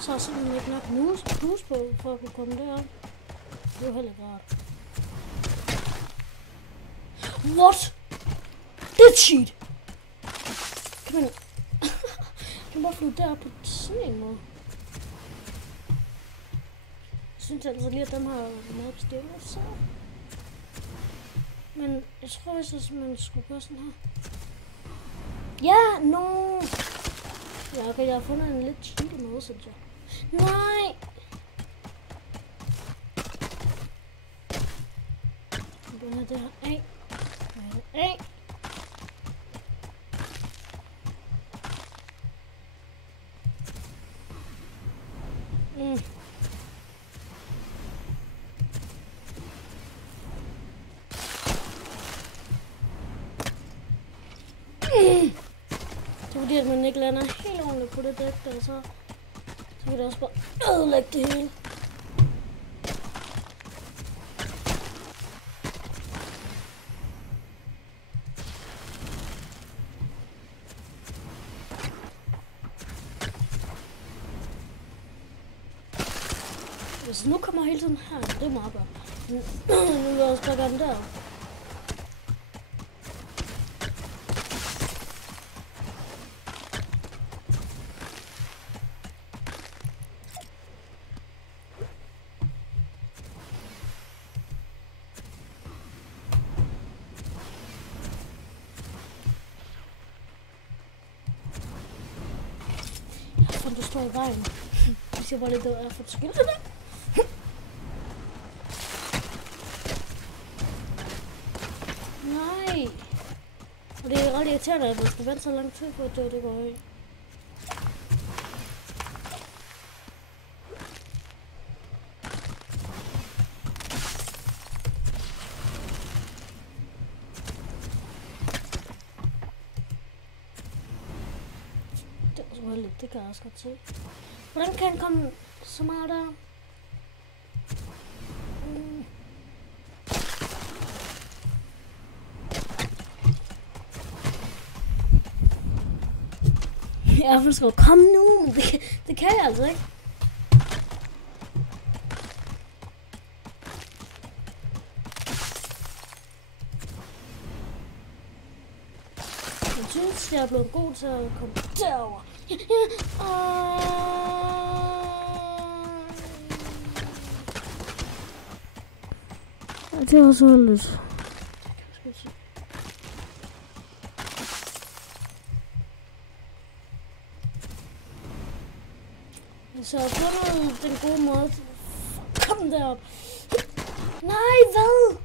Så er simpelthen ikke nok mus på, for at kunne komme derop. Det er jo heller ikke rart. What? Det er cheat! Kan man... kan man bare flyve derop på sådan en måde? Jeg synes altså lige, at dem har meget bestemt, så... Men jeg tror, hvis man skulle gøre sådan her... Ja, no! Ja, okay, jeg har fundet en lidt cheaty måde, synes jeg. Nej! Jeg begynder det her af. Af! Det er fordi, at man ikke lander helt ordentligt på det dæk der, så kan det også bare ødelægge det hele. Hvis nu kommer hele tiden her, det er meget godt. Nu vil jeg også bare gerne der. Du står i vejen. Hvis jeg var lidt død af for skyld. Nej. Og det er ret irriterende, at man skal vente så lang tid på, at det går af. uheldigt, det kan jeg også godt se. Hvordan kan han komme så meget der? Jeg har skrevet, kom nu, men det kan jeg altså ikke. Jeg synes, jeg er blevet god til at komme derover. Det er også heldigt. Så jeg har fundet den gode måde. Kom derop. Nej, hvad?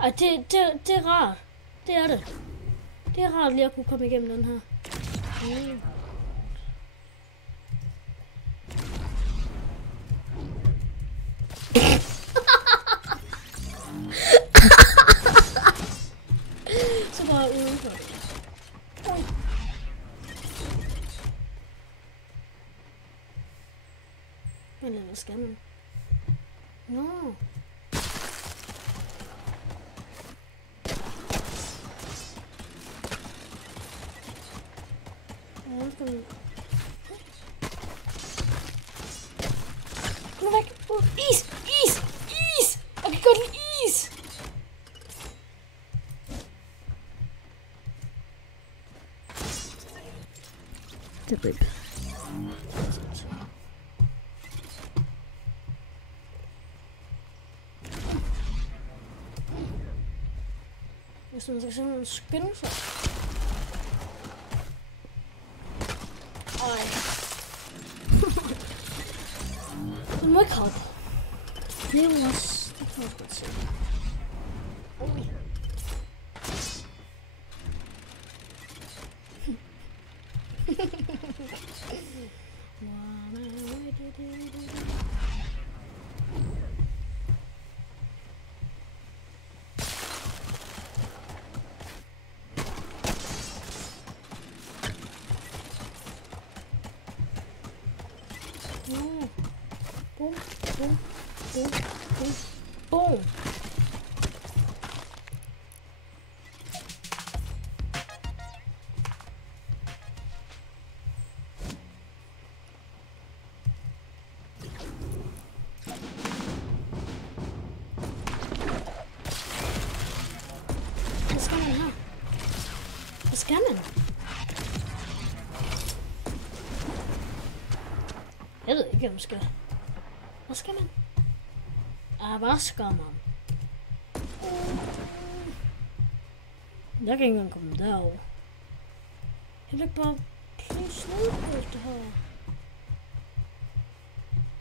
Ej, det er rart. Det er det. Det er rart lige at kunne komme igennem den her. Så bare udenfor. Men hvad skal man? Nå. Kom væk! Is! Is! Is! Jeg kan godt lide is! Det er rip. Hvis man skal simpelthen skynde sig. Du må ikke hoppe. Det er jo også... Det kan jeg godt se. Boom, boom, boom, boom, boom. Hvad skal man her? Hvad skal man? Jeg ved ikke, hvad man skal. Hvad skal man? Hvad skal man? Jeg kan ikke engang komme derover. Jeg vil bare please på det her.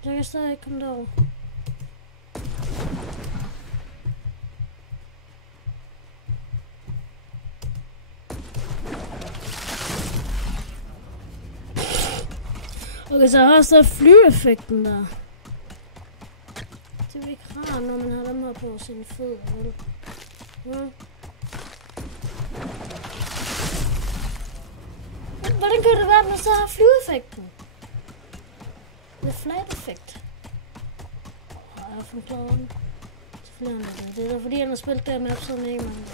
Jeg kan stadig ikke komme derover. Okay, så har jeg også flyeffekten der. Det er jo ikke rart, når man har dem her på sine fødder, vel? Ja. Hvordan kan det være, at man så har flyeffekten? The flight effect. Jeg har fundet klar over den. Selvfølgelig har det. Det er da fordi, han har spillet der map så mega mange.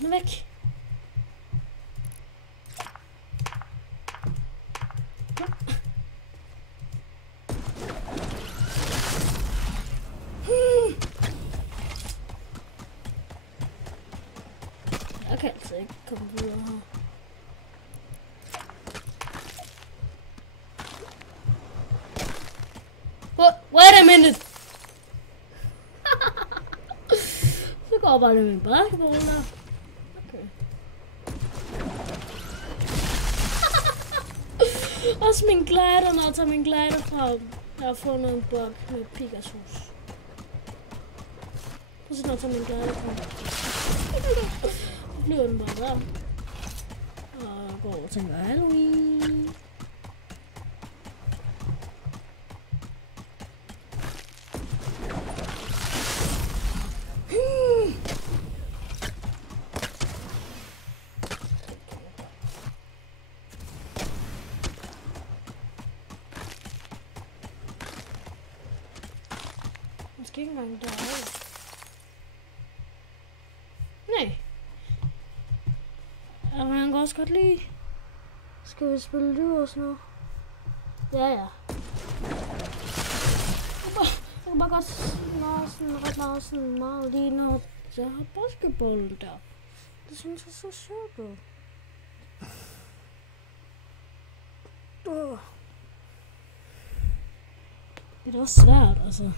Nu væk. Jeg kan altså ikke komme videre her. Wait a minute! Så går går bare med min basketball der. Okay. Også min glider, når jeg tager min glider frem. Jeg har fundet en bug med Pegasus. Prøv at se, når jeg tager min glider frem. Så bliver den bare der. Og jeg går og tænker Halloween. Måske ikke engang derovre. Nej. Ja, men han kan også godt lide. Skal vi spille dyr og sådan noget? Ja. Jeg kan bare godt ret meget sådan meget lige når jeg har basketballen der. Det synes jeg så sjovt ud. Det er også svært, altså.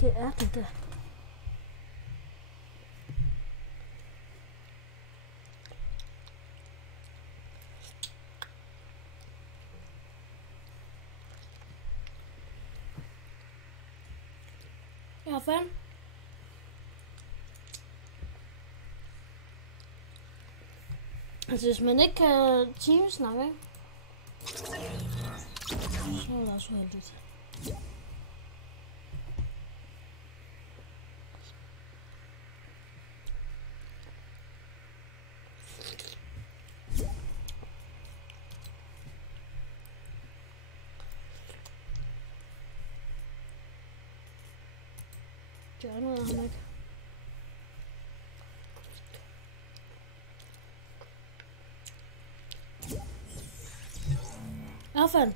Det er det der. Ja, fan. Altså, hvis man ikke kan teamsnakke, ikke? Så er det også heldigt. Gør noget af ham ikke. Affald.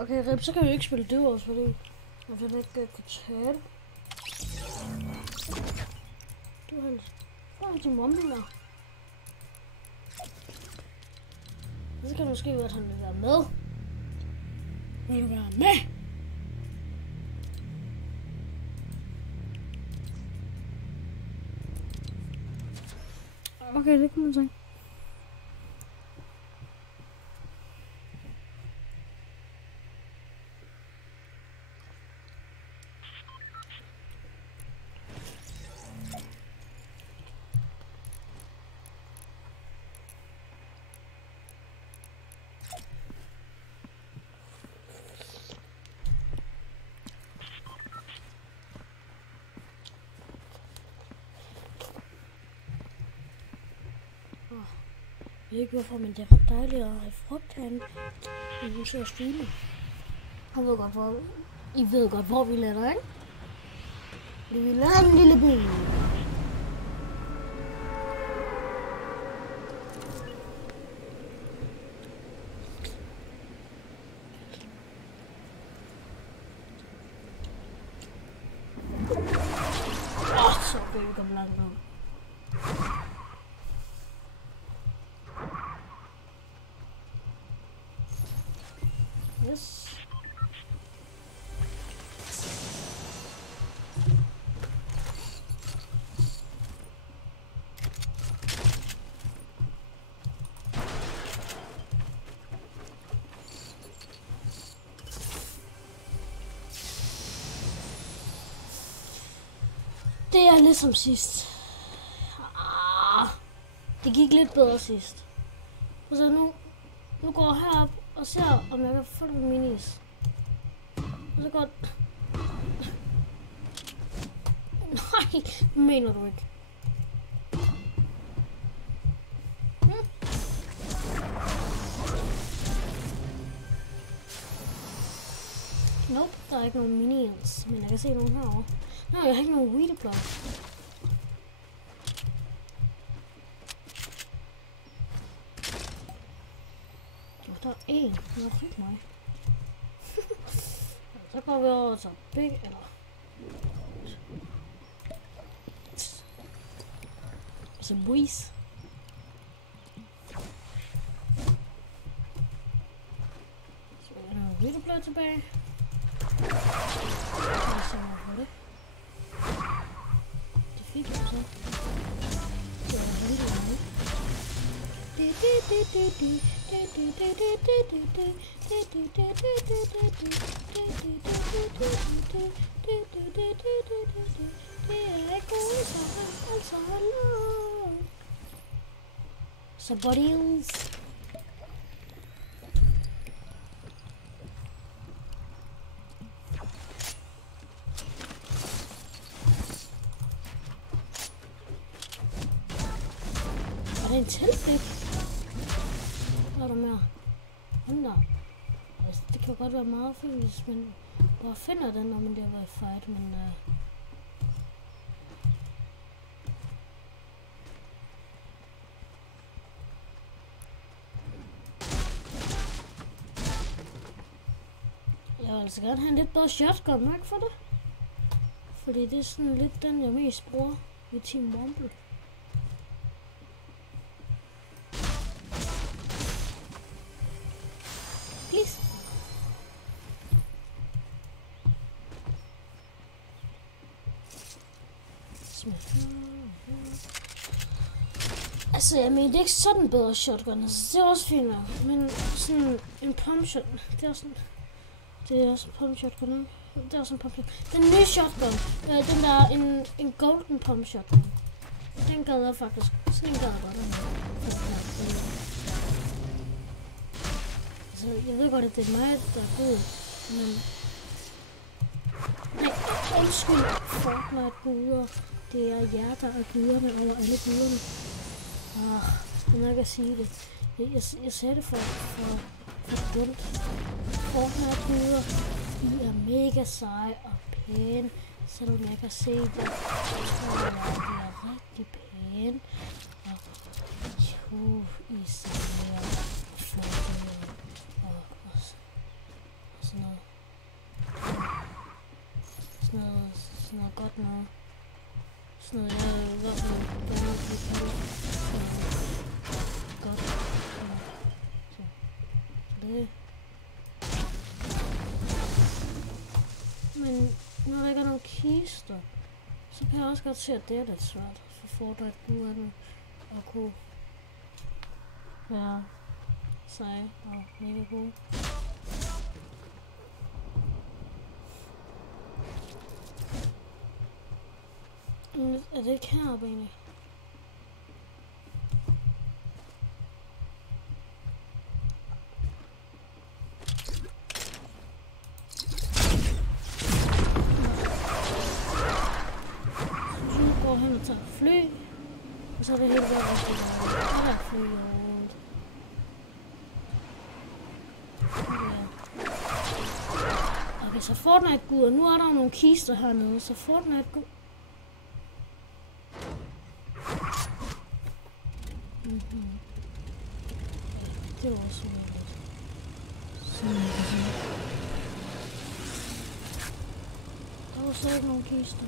Okay, Rip, så kan vi ikke spille Duos, fordi jeg vil ikke kunne tale. Du er heldig. Hvor er din mommy der? Så kan det måske være, at han vil være med. Vil du være med? Okay, det kan man sige. Jeg ved ikke hvorfor, men det er ret dejligt at have frugt herinde. Men hun ser streamer. Jeg ved godt, hvor... I ved godt, hvor vi lander, ikke? Vi lander en lille by. Så kan vi komme langt nok. Yes. Det er lidt som sidst. Det gik lidt bedre sidst. Og så nu går jeg herop og ser, om jeg kan få det med minis. Og så går... Nej, mener du ikke? Nope, der er ikke nogen minions, men jeg kan se nogen herovre. Nej, jeg har ikke nogen weedblok. Der er en, der er ikke mig. Så går vi over til big, eller... Så boys. Så er der nogle weedblok tilbage. Så buddies. Er det en tilfælde? Hvad er der mere? Hunder. Altså, det kan jo godt være meget fint, hvis man bare finder den, når man der var i fight, men jeg vil altså gerne have en lidt bedre shotgun, må jeg ikke for det? Fordi det er sådan lidt den, jeg mest bruger i Team Rumble. Please. Altså, jeg mener, det er ikke sådan bedre shotgun. Altså, det er også fint nok. Men sådan en pump shotgun, det er sådan... Det er også en pump shotgun. Det er også en pump shotgun. Den nye shotgun, den der en golden pump shotgun. Den gad jeg faktisk. Sådan en gad jeg godt. Altså, jeg ved godt, at det er mig, der er god, men... Nej, undskyld Fortnite-guder. Det er jer, der er guderne over alle guderne. Jeg må ikke sige det. Jeg sagde det for dumt. Fortnite-guder, I er mega seje og pæne, selvom jeg kan se det. Jeg tror, at de er rigtig pæne. Og I ser for det. Og sådan noget. Sådan noget godt noget. Sådan noget, jeg godt noget. Godt. Så det. Men når der ikke er nogen kister, så kan jeg også godt se, at det er lidt svært for Fortnite-guderne at kunne være seje og mega gode. Er det ikke heroppe egentlig? Så går hen og tager fly, og så er det helt godt rigtig meget. Der er et fly overhovedet. Okay, så Fortnite-guder. Nu er der nogle kister hernede, så Fortnite-guder. Det var også sådan lidt. Der var så ikke nogen kister.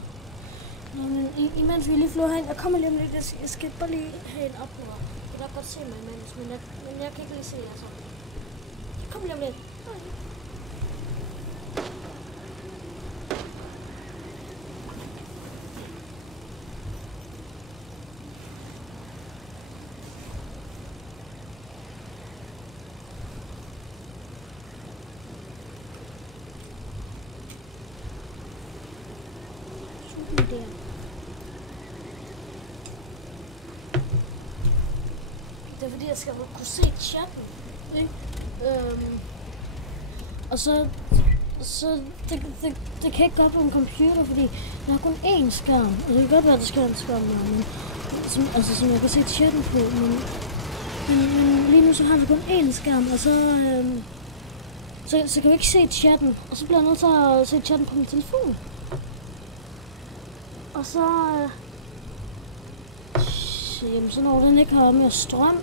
Nå, men imens vi lige flyver herind, jeg kommer lige om lidt. Jeg skal bare lige have en opnår. Jeg kan godt se mig imens, men jeg kan ikke lige se jer sammen. Jeg kommer lige om lidt. Der. Det er fordi, jeg skal kunne se chatten, ikke? Og så det kan ikke gå på en computer, fordi der er kun én skærm. Og det kan godt være, at der skal en skærm, men som jeg kan se chatten på, men lige nu så har vi kun én skærm, og så kan vi ikke se chatten, og så bliver jeg nødt til at se chatten på min telefon. Og så jamen, så når den ikke har mere strøm,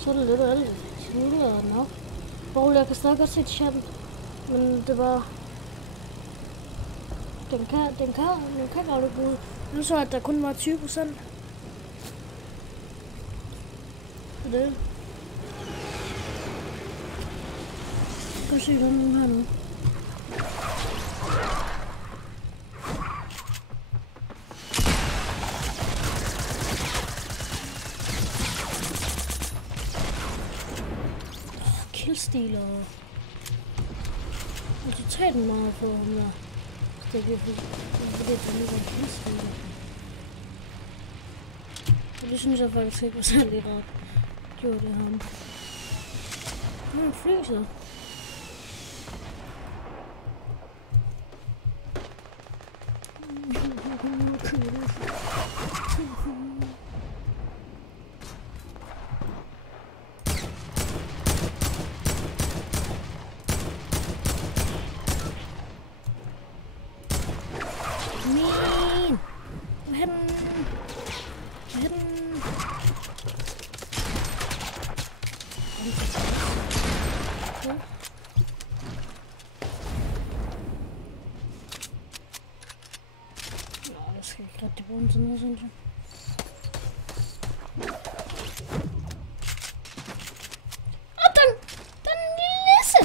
så er det lidt ærligt. Nu er den nok. Borgerlig, jeg kan stadig godt se chatten, men det var... Den kan godt ikke ud. Nu så at der kun var 20%. Så det. Jeg kan se den her nu. kampstil og totalt meget for ham der. Det bliver fordi han ikke er kampstil. Og det synes jeg faktisk ikke var særlig ret. Gjorde det ham. Han fryser. Det bruger sådan noget, synes jeg. Åh, den nisse!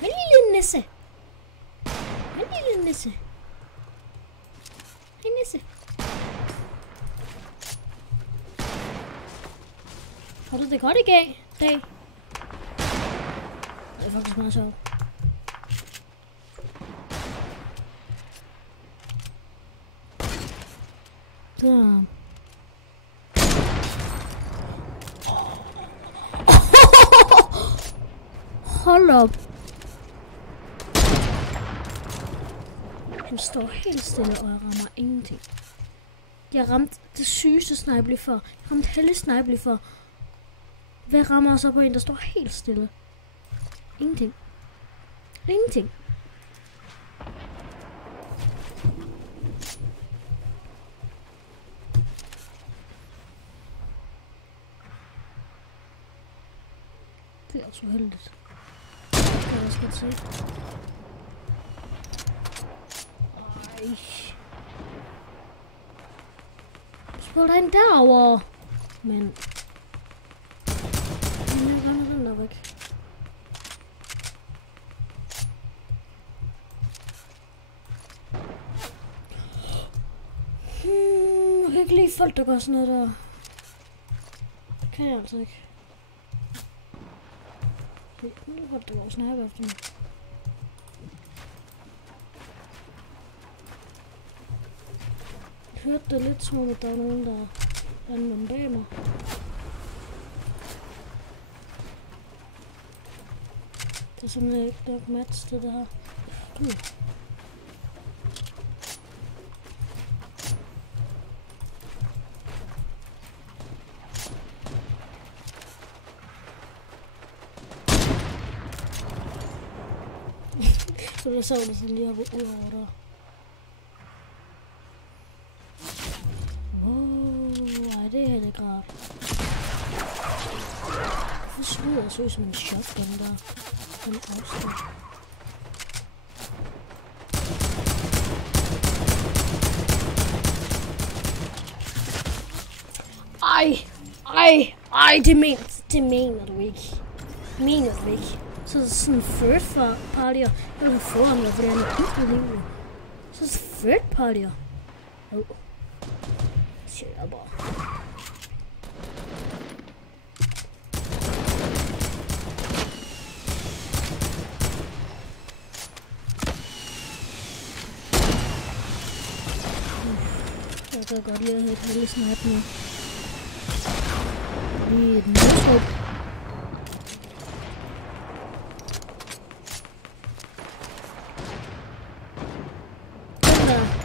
En lille nisse! En lille nisse! En nisse! Har du det godt i dag? Det er faktisk meget sjovt. Der. Hold op. Han står helt stille, og jeg rammer ingenting. Jeg ramte det sygeste snipe lige før. Jeg ramte heldig snipe lige før. Hvad rammer så på en, der står helt stille? Ingenting. Ingenting. Det er også uheldigt. Det er også godt se. Ej. Spil dig ind derovre. Men nu render den der væk. Jeg kan ikke lide folk, der gør sådan noget der. Det kan jeg altså ikke. Nu holdt det også snakke efter mig. Jeg hørte det lidt som om, at der var nogen, der rendte bag mig. Det er simpelthen ikke nok match til det her. Så jeg så det sådan lige har været ud over der. Ej, det her det grad. Hvorfor skyder jeg så som en shotgun der? Den afstand. Ej, det mener du ikke. Mener du ikke? Så er det sådan en third party, jeg vil få ham, fordi han er ultra-livet. Så er det third party. Shit, jeg bare. Jeg kan godt lide at have et heldigt snap nu. Lige et nødtrup.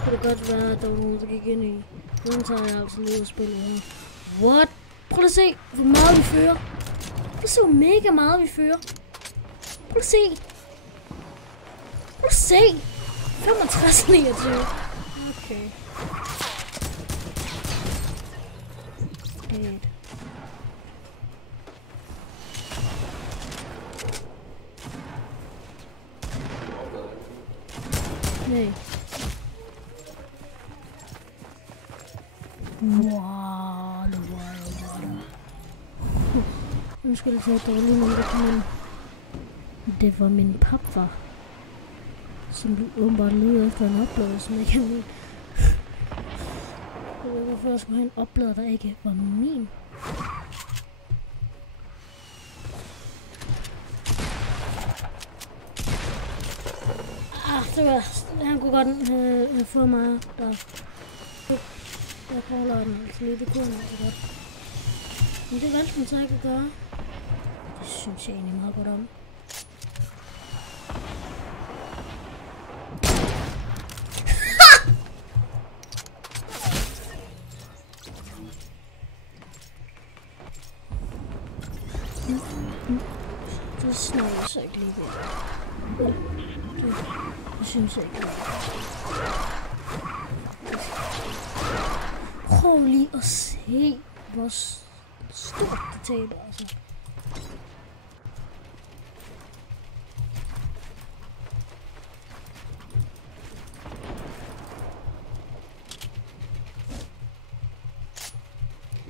Det kunne godt være, at der var nogen, der gik ind i. Nu tager jeg altså lige at spille her. What? Prøv at se, hvor meget vi fører. Prøv at se, hvor mega meget vi fører. Prøv at se. Prøv at se. 65-29. Okay. Dead. Nej. Wow. Nu skal jeg tage dårligt, men det var min papfar, som åbenbart leder efter en oplader, som ikke havde. Jeg ved hvorfor jeg skulle have en oplader, der ikke var min. det var... Han kunne godt få mig der. Jeg kolder den altså lige, det kunne han altså godt. Men det valgte man så ikke at gøre. Det synes jeg egentlig meget godt om. Det snakker jeg så ikke lige ved. Det synes jeg ikke. Prøv lige at se, hvor stort det taber, altså.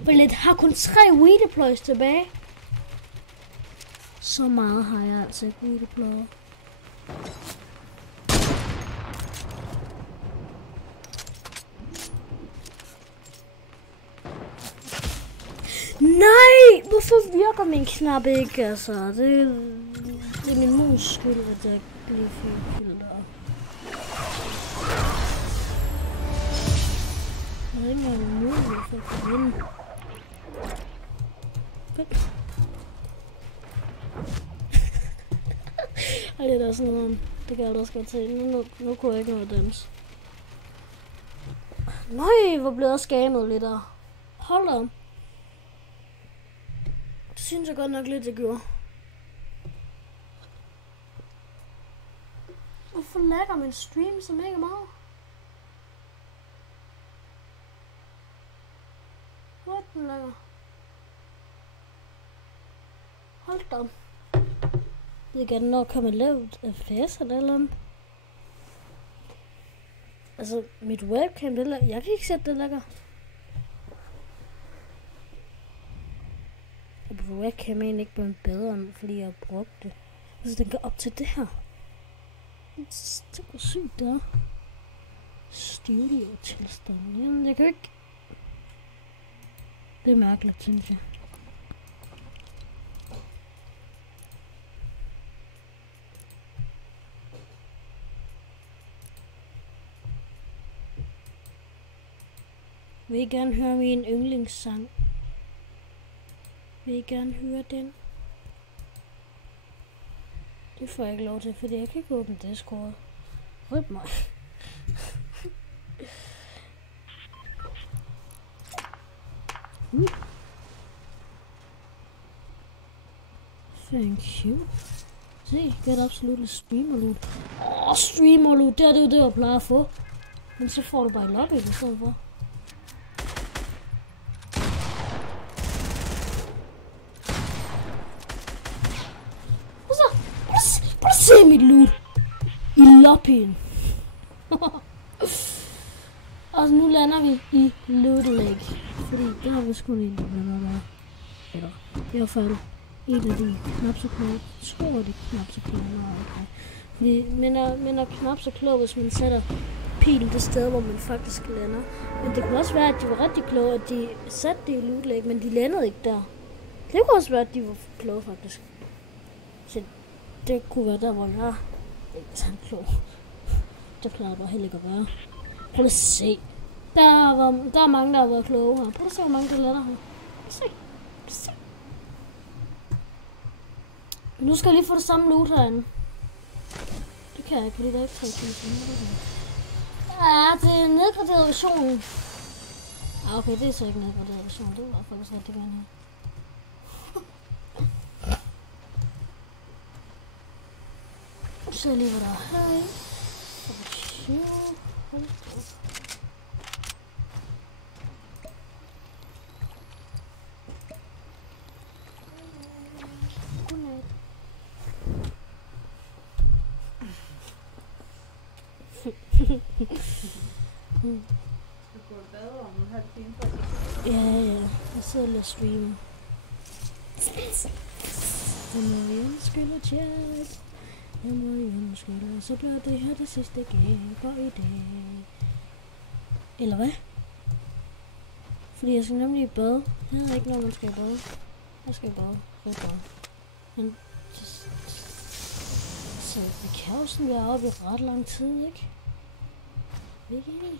Bullet har kun 3 redeploys tilbage. Så meget har jeg altså ikke redeployer. Nej! Hvorfor virker min knap ikke, altså? Det er min mus skyld, at jeg lige fik filter. Jeg har ikke engang mulighed for at få ind. Ej, det er da sådan noget. Det kan jeg også godt se. Nu kunne jeg ikke noget dans. Nej, hvor blev jeg skammet lidt der. Hold da. Det synes jeg godt nok lidt, jeg gjorde. Hvorfor lagger min stream så mega meget? What den lagger? Hold da. Jeg kan nok komme lavt FPS eller noget. Altså, mit webcam, det lager. Jeg kan ikke sætte det lækker. Og webcam er egentlig ikke blevet bedre, fordi jeg har brugt det. Altså, den går op til det her. Det var sygt der. Studio-tilstand. Jamen, jeg kan ikke. Det er mærkeligt, synes jeg. Vil I gerne høre min yndlingssang? Vil I gerne høre den? Det får jeg ikke lov til, fordi jeg kan ikke åbne Discord. Røb mig. Thank you. Se, get absolutely streamer loot. Streamer loot, det er det, jeg plejer at få. Men så får du bare lobby i stedet for. Se mit loot i lobbyen. Og nu lander vi i Loot Lake. Fordi der har vi sgu egentlig været der. Eller i hvert fald et af de knap så kloge. To af de knap så kloge. Okay. Men er knap så kloge, hvis man sætter pilen det sted, hvor man faktisk lander. Men det kunne også være, at de var rigtig kloge, at de satte det i Loot Lake, men de landede ikke der. Det kunne også være, at de var kloge faktisk. Så det kunne være der, hvor jeg er ikke sådan klog. Det plejer bare heller ikke at være. Prøv at se. Der er mange, der har været kloge her. Prøv at se, hvor mange der lander her. Se. Men nu skal jeg lige få det samme loot herinde. Det kan jeg ikke, fordi der er ikke 3.000. Ja, det er nedgraderet versionen. Okay, det er så ikke nedgraderet version. Det var faktisk rigtig gerne her. Så lige hvad der er her. Godnat. Ja, jeg sidder lige og streamer. Det må jeg undskylde, chat. Jeg må undskylde, så bliver det her det sidste game for i dag. Eller hvad? Fordi jeg skal nemlig i bad. Jeg ved ikke, når man skal i bad. Jeg skal i bad. Men så Altså, det kan jo sådan være oppe i ret lang tid, ikke? Ikke enig?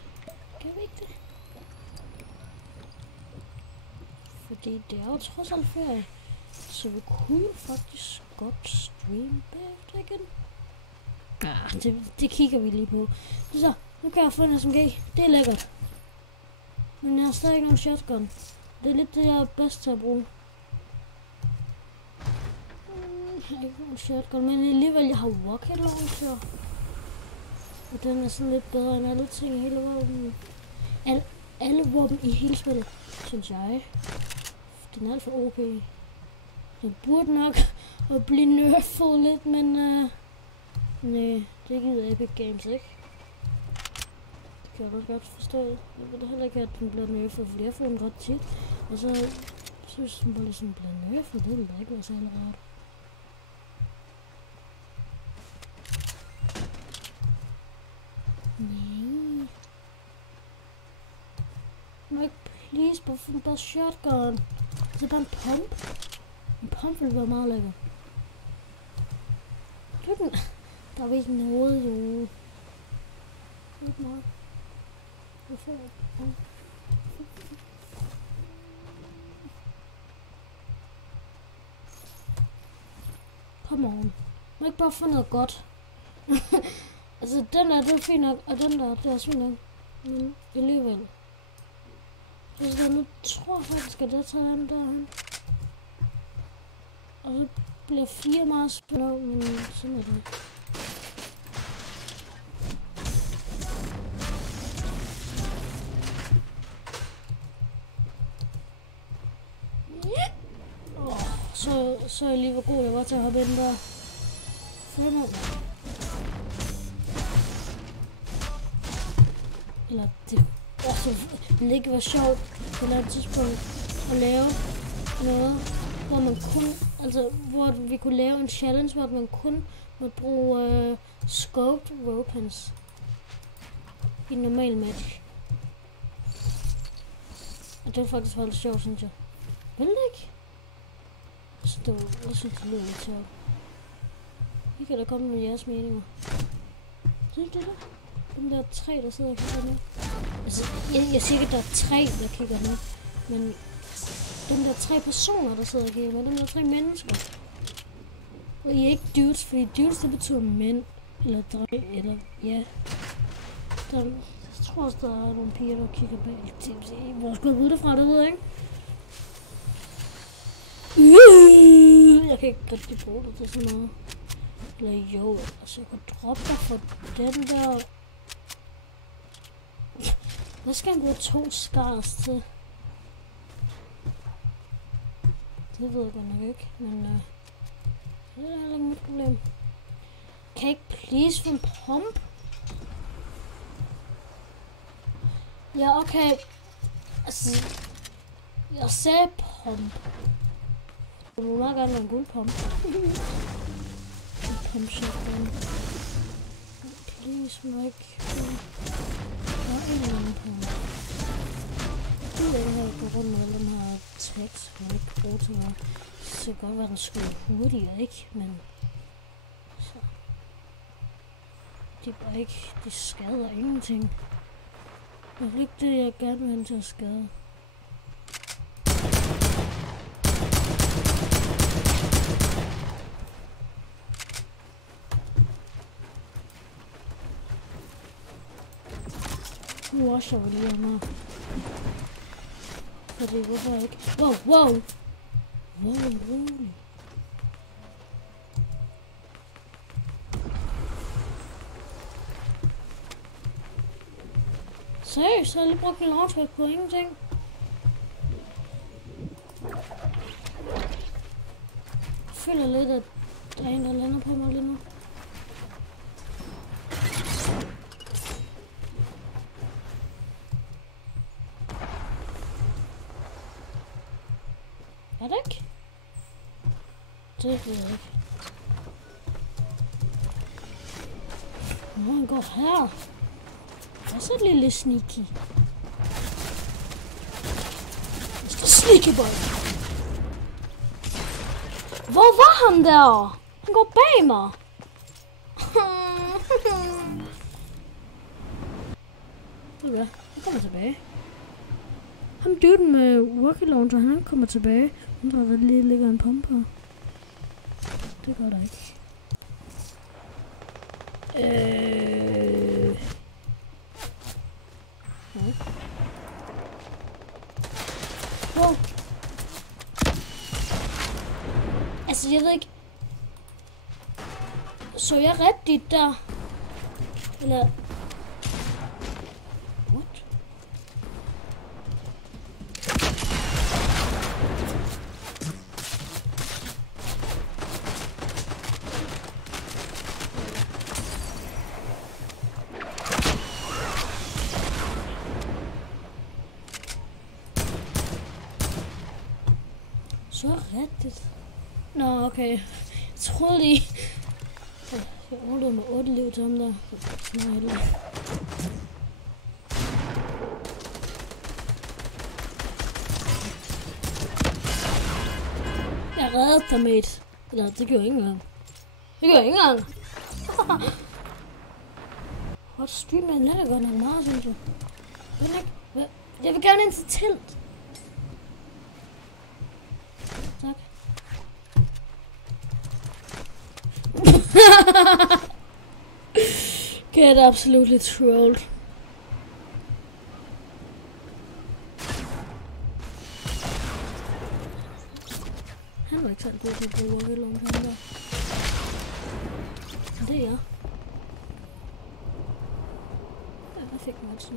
Kan vi ikke det? Fordi det er jo trods alt ferie. Så vi kunne faktisk godt streame bagefter igen. Ja, det kigger vi lige på. Så, nu kan jeg få en SMG. Det er lækkert. Men jeg har stadig ikke nogen shotgun. Det er lidt det, jeg er bedst til at bruge. Jeg har ikke nogen shotgun, men alligevel jeg har rocket launcher. Og den er sådan lidt bedre end alle ting i hele våben. Alle våben i hele spillet, synes jeg. Den er alt for OP. Den burde nok at blive nerfed lidt, men nej, det gider Epic Games ikke. Det kan jeg godt forstå. Jeg ved da heller ikke, at den bliver nerfed, fordi jeg får den ret tit. Og så synes den bare ligesom bliver nerfed, det ville da ikke være særlig rart. Nej. Må ikke please bare få en bare shotgun. Det er bare en pump. En pump ville være meget lækker. Der er ikke noget, jo. Ikke meget. Hvorfor? Come on. Må ikke bare få noget godt? Altså, den der, det er fint nok, og den der, det er også fint nok. Men alligevel. Så nu tror jeg faktisk, at jeg tager ham derhen. Og så bliver 4 meget spændende, men sådan er det. Så er jeg lige hvor god jeg var til at hoppe ind der. Fremad. Eller det også ville ikke være sjovt på et eller andet tidspunkt at lave noget, hvor man kun, altså hvor vi kunne lave en challenge, hvor man kun må bruge scoped weapons i en normal match. Og det var faktisk lidt sjovt, synes jeg. Vil det ikke? Jeg synes det lyder lidt sjovt. I kan da komme med jeres meninger. Synes du det? Den der 3, der sidder og kigger nu. Altså, jeg siger ikke, at der er 3, der kigger nu. Men den der 3 personer, der sidder og kigger nu. Den der 3 mennesker. Og I er ikke dudes, fordi dudes, det betyder mænd. Eller dreng, eller ja. Jeg tror også, der er nogle piger, der kigger bag. Hvor skal jeg vide det fra, det ved jeg ikke. Jeg kan ikke rigtig bruge det til sådan noget. Eller jo, altså jeg kan droppe dig for den der. Hvad skal jeg bruge 2 scars til? Det ved jeg godt nok ikke, men det er heller ikke mit problem. Kan jeg ikke please få en pump? Ja, okay. Altså, jeg sagde pump. Det må meget gerne være en guldpump. En pump shotgun. Please, må ikke få en eller anden pump. Det er det her, på grund af alle den her tekst, som jeg ikke bruger til noget. Det kan godt være, den skulle hurtigere, ikke? Men så. Det er bare ikke, det skader ingenting. Det er ikke det, jeg gerne vil have til at skade. Nu washer vi lige her. Fordi hvorfor ikke? Wow, wow! Wow, rolig. Seriøst, så har jeg lige brugt min launchpad på ingenting. Jeg føler lidt, at der er en, der lander på mig lige nu. Er det ikke? Det ved jeg ikke. Nå, han går her. Det er så et lille sneaky. Mr. Sneaky Boy. Hvor var han der? Han går bag mig. Ved du hvad? Han kommer tilbage. Ham dyden med rocket launcher, han kommer tilbage. Nu tror der lige ligger en pumpe her. Det gør der ikke. Nej. Wow. Altså, jeg ved ikke. Så jeg rigtigt der? Eller... What? Så rigtigt. Nå, okay. Jeg troede lige... Jeg ordede med 8 liv til ham der. Nej, jeg reddede dig, mate. Eller, det gjorde jeg ikke engang. Det gjorde jeg ikke engang. What streamer lader godt nok meget, synes jeg. Jeg vil gerne ind til telt. Tak. Get absolutely trolled. Han var ikke særlig god til at bruge rocket launcher, han der. Det er jeg. Ja, hvad fik man altså?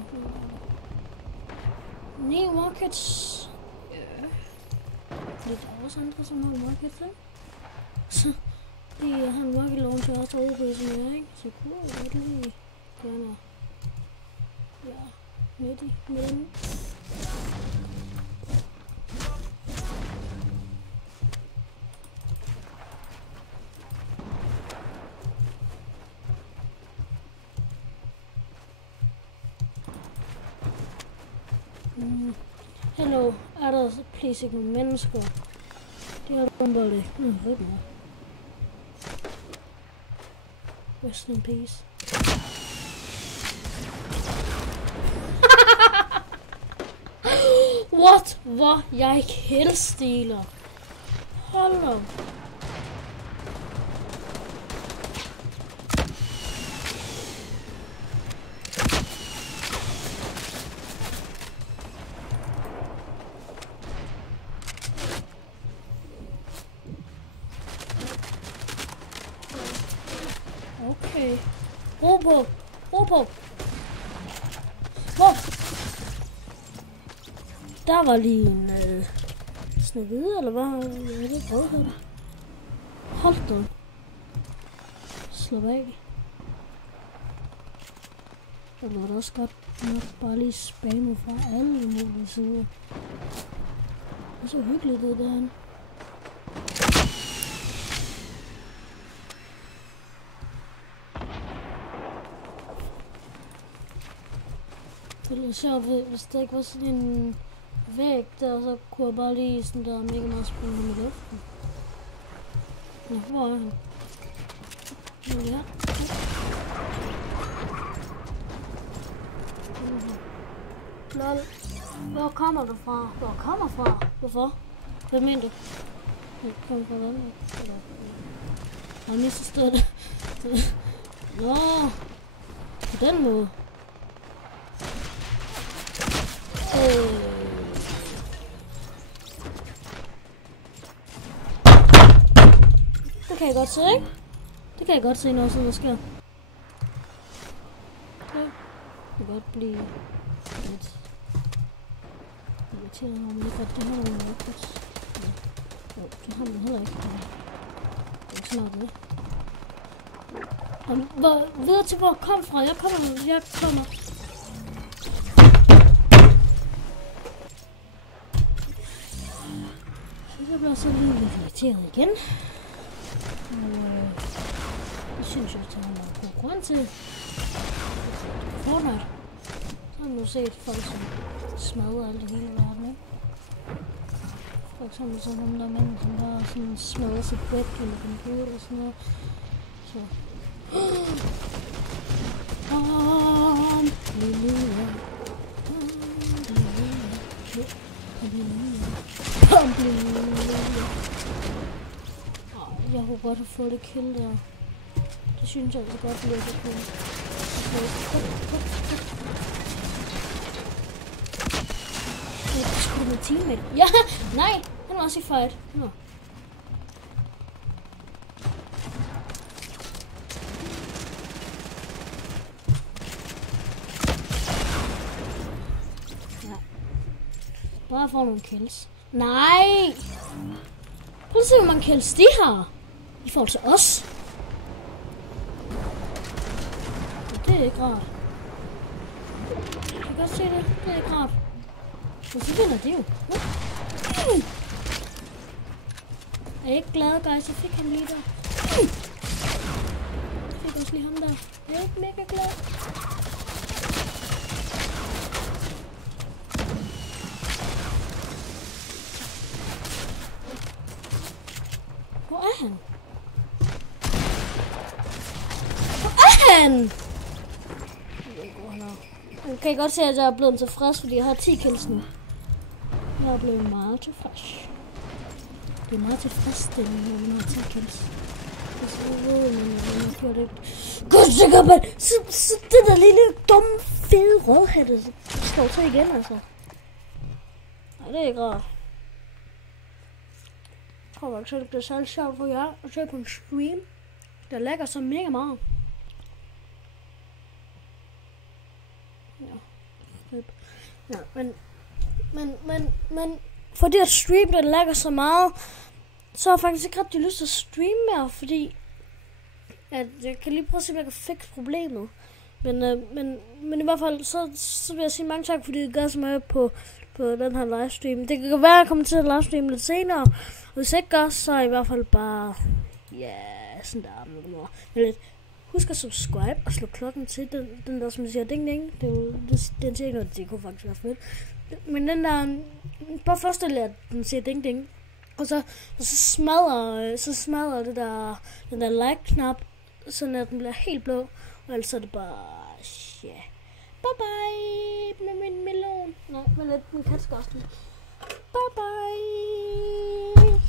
9 rockets. Ja. Fordi der er også andre, som har rockets, ikke? Så det er han rocket launcher også OP som jeg, ikke? Så kunne jeg godt lige gøre noget. Ja, midt i midten. Hello, er der please ikke nogen mennesker? Det er rumbold ikke. Nå, rød mig. Rest in peace. What? Hvor jeg kældstiler. Hold op. Okay. Ro på. Hvor? Der var lige en snevide, eller hvad? Jeg ved ikke, hvad det. Hold da. Slap af. Jeg vil også godt nok bare lige spamme fra alle mulige sider. Det er så hyggeligt det derinde. Det er lidt sjovt, hvis der ikke var sådan en væg der, så kunne jeg bare lige sådan der mega meget springe ham i luften. Nå, hvor er han? Ja. Lol. Hvor kommer du fra? Hvorfor? Hvad mener du? Jeg kommer fra Danmark. Jeg har misforstået det. Nå, på den måde. Det kan jeg godt se, ikke? Det kan jeg godt se, når sådan der sker. Okay. Det kan godt blive lidt irriterende, om det godt det har nogle rockets. Jo, det har man heller ikke. Det er ikke snart det. Videre til hvor jeg kom fra. Jeg kommer. Jeg bliver så lige lidt irriteret igen. Jeg synes jo, at der er noget god grund til Fortnite. Så har man jo set folk, som smadrer alt det hele verden, ikke? For eksempel sådan nogle der mænd, som bare sådan smadrer sit bæk eller computer og sådan noget. Så... Halleluja. godt have fået det kill der. Det synes jeg altså godt bliver det kunne. Det skulle med teammate. Ja, nej, han var også i fight. Nå. Bare for nogle kills. Nej! Prøv at se, hvor mange kills de har. I forhold til os. Det er ikke rart. Jeg kan godt se det. Det er ikke rart. Og så vinder det jo. Er I ikke glade, guys? Jeg fik ham lige der. Jeg fik også lige ham der. Jeg er ikke mega glad. Hvor er han? Hvor er han? Jeg kan godt se, at jeg er blevet tilfreds, fordi jeg har 10 kills nu. Jeg er blevet meget tilfreds. Det er meget tilfredsstillende, når man har 10 kills. Det er så roligt, men jeg gjorde det ikke. Godt, man! Så det der lille dumme, fede rødhætte, så står til igen, altså. Nej, det er ikke rart. Jeg tror faktisk, det er særlig sjovt for jer at se på en stream, der lægger så mega meget. Ja, men for det at stream, der lægger så meget, så har jeg faktisk ikke rigtig lyst til at streame mere, fordi at jeg kan lige prøve at se, om jeg kan fikse problemet. Men i hvert fald, så vil jeg sige mange tak, fordi I gør så meget på den her livestream. Det kan være, at jeg kommer til at livestreame lidt senere, og hvis jeg ikke gør, så er i hvert fald bare, sådan der. Men husk at subscribe og slå klokken til. Den der, som siger ding ding. Den siger ikke noget, det kunne faktisk være fedt. Men den der, bare forestil at den siger ding ding. Og så smadrer det der, den der like-knap, sådan at den bliver helt blå. Og ellers er det bare, bye bye med min melon. Nej, med lidt min katskostel. Bye bye.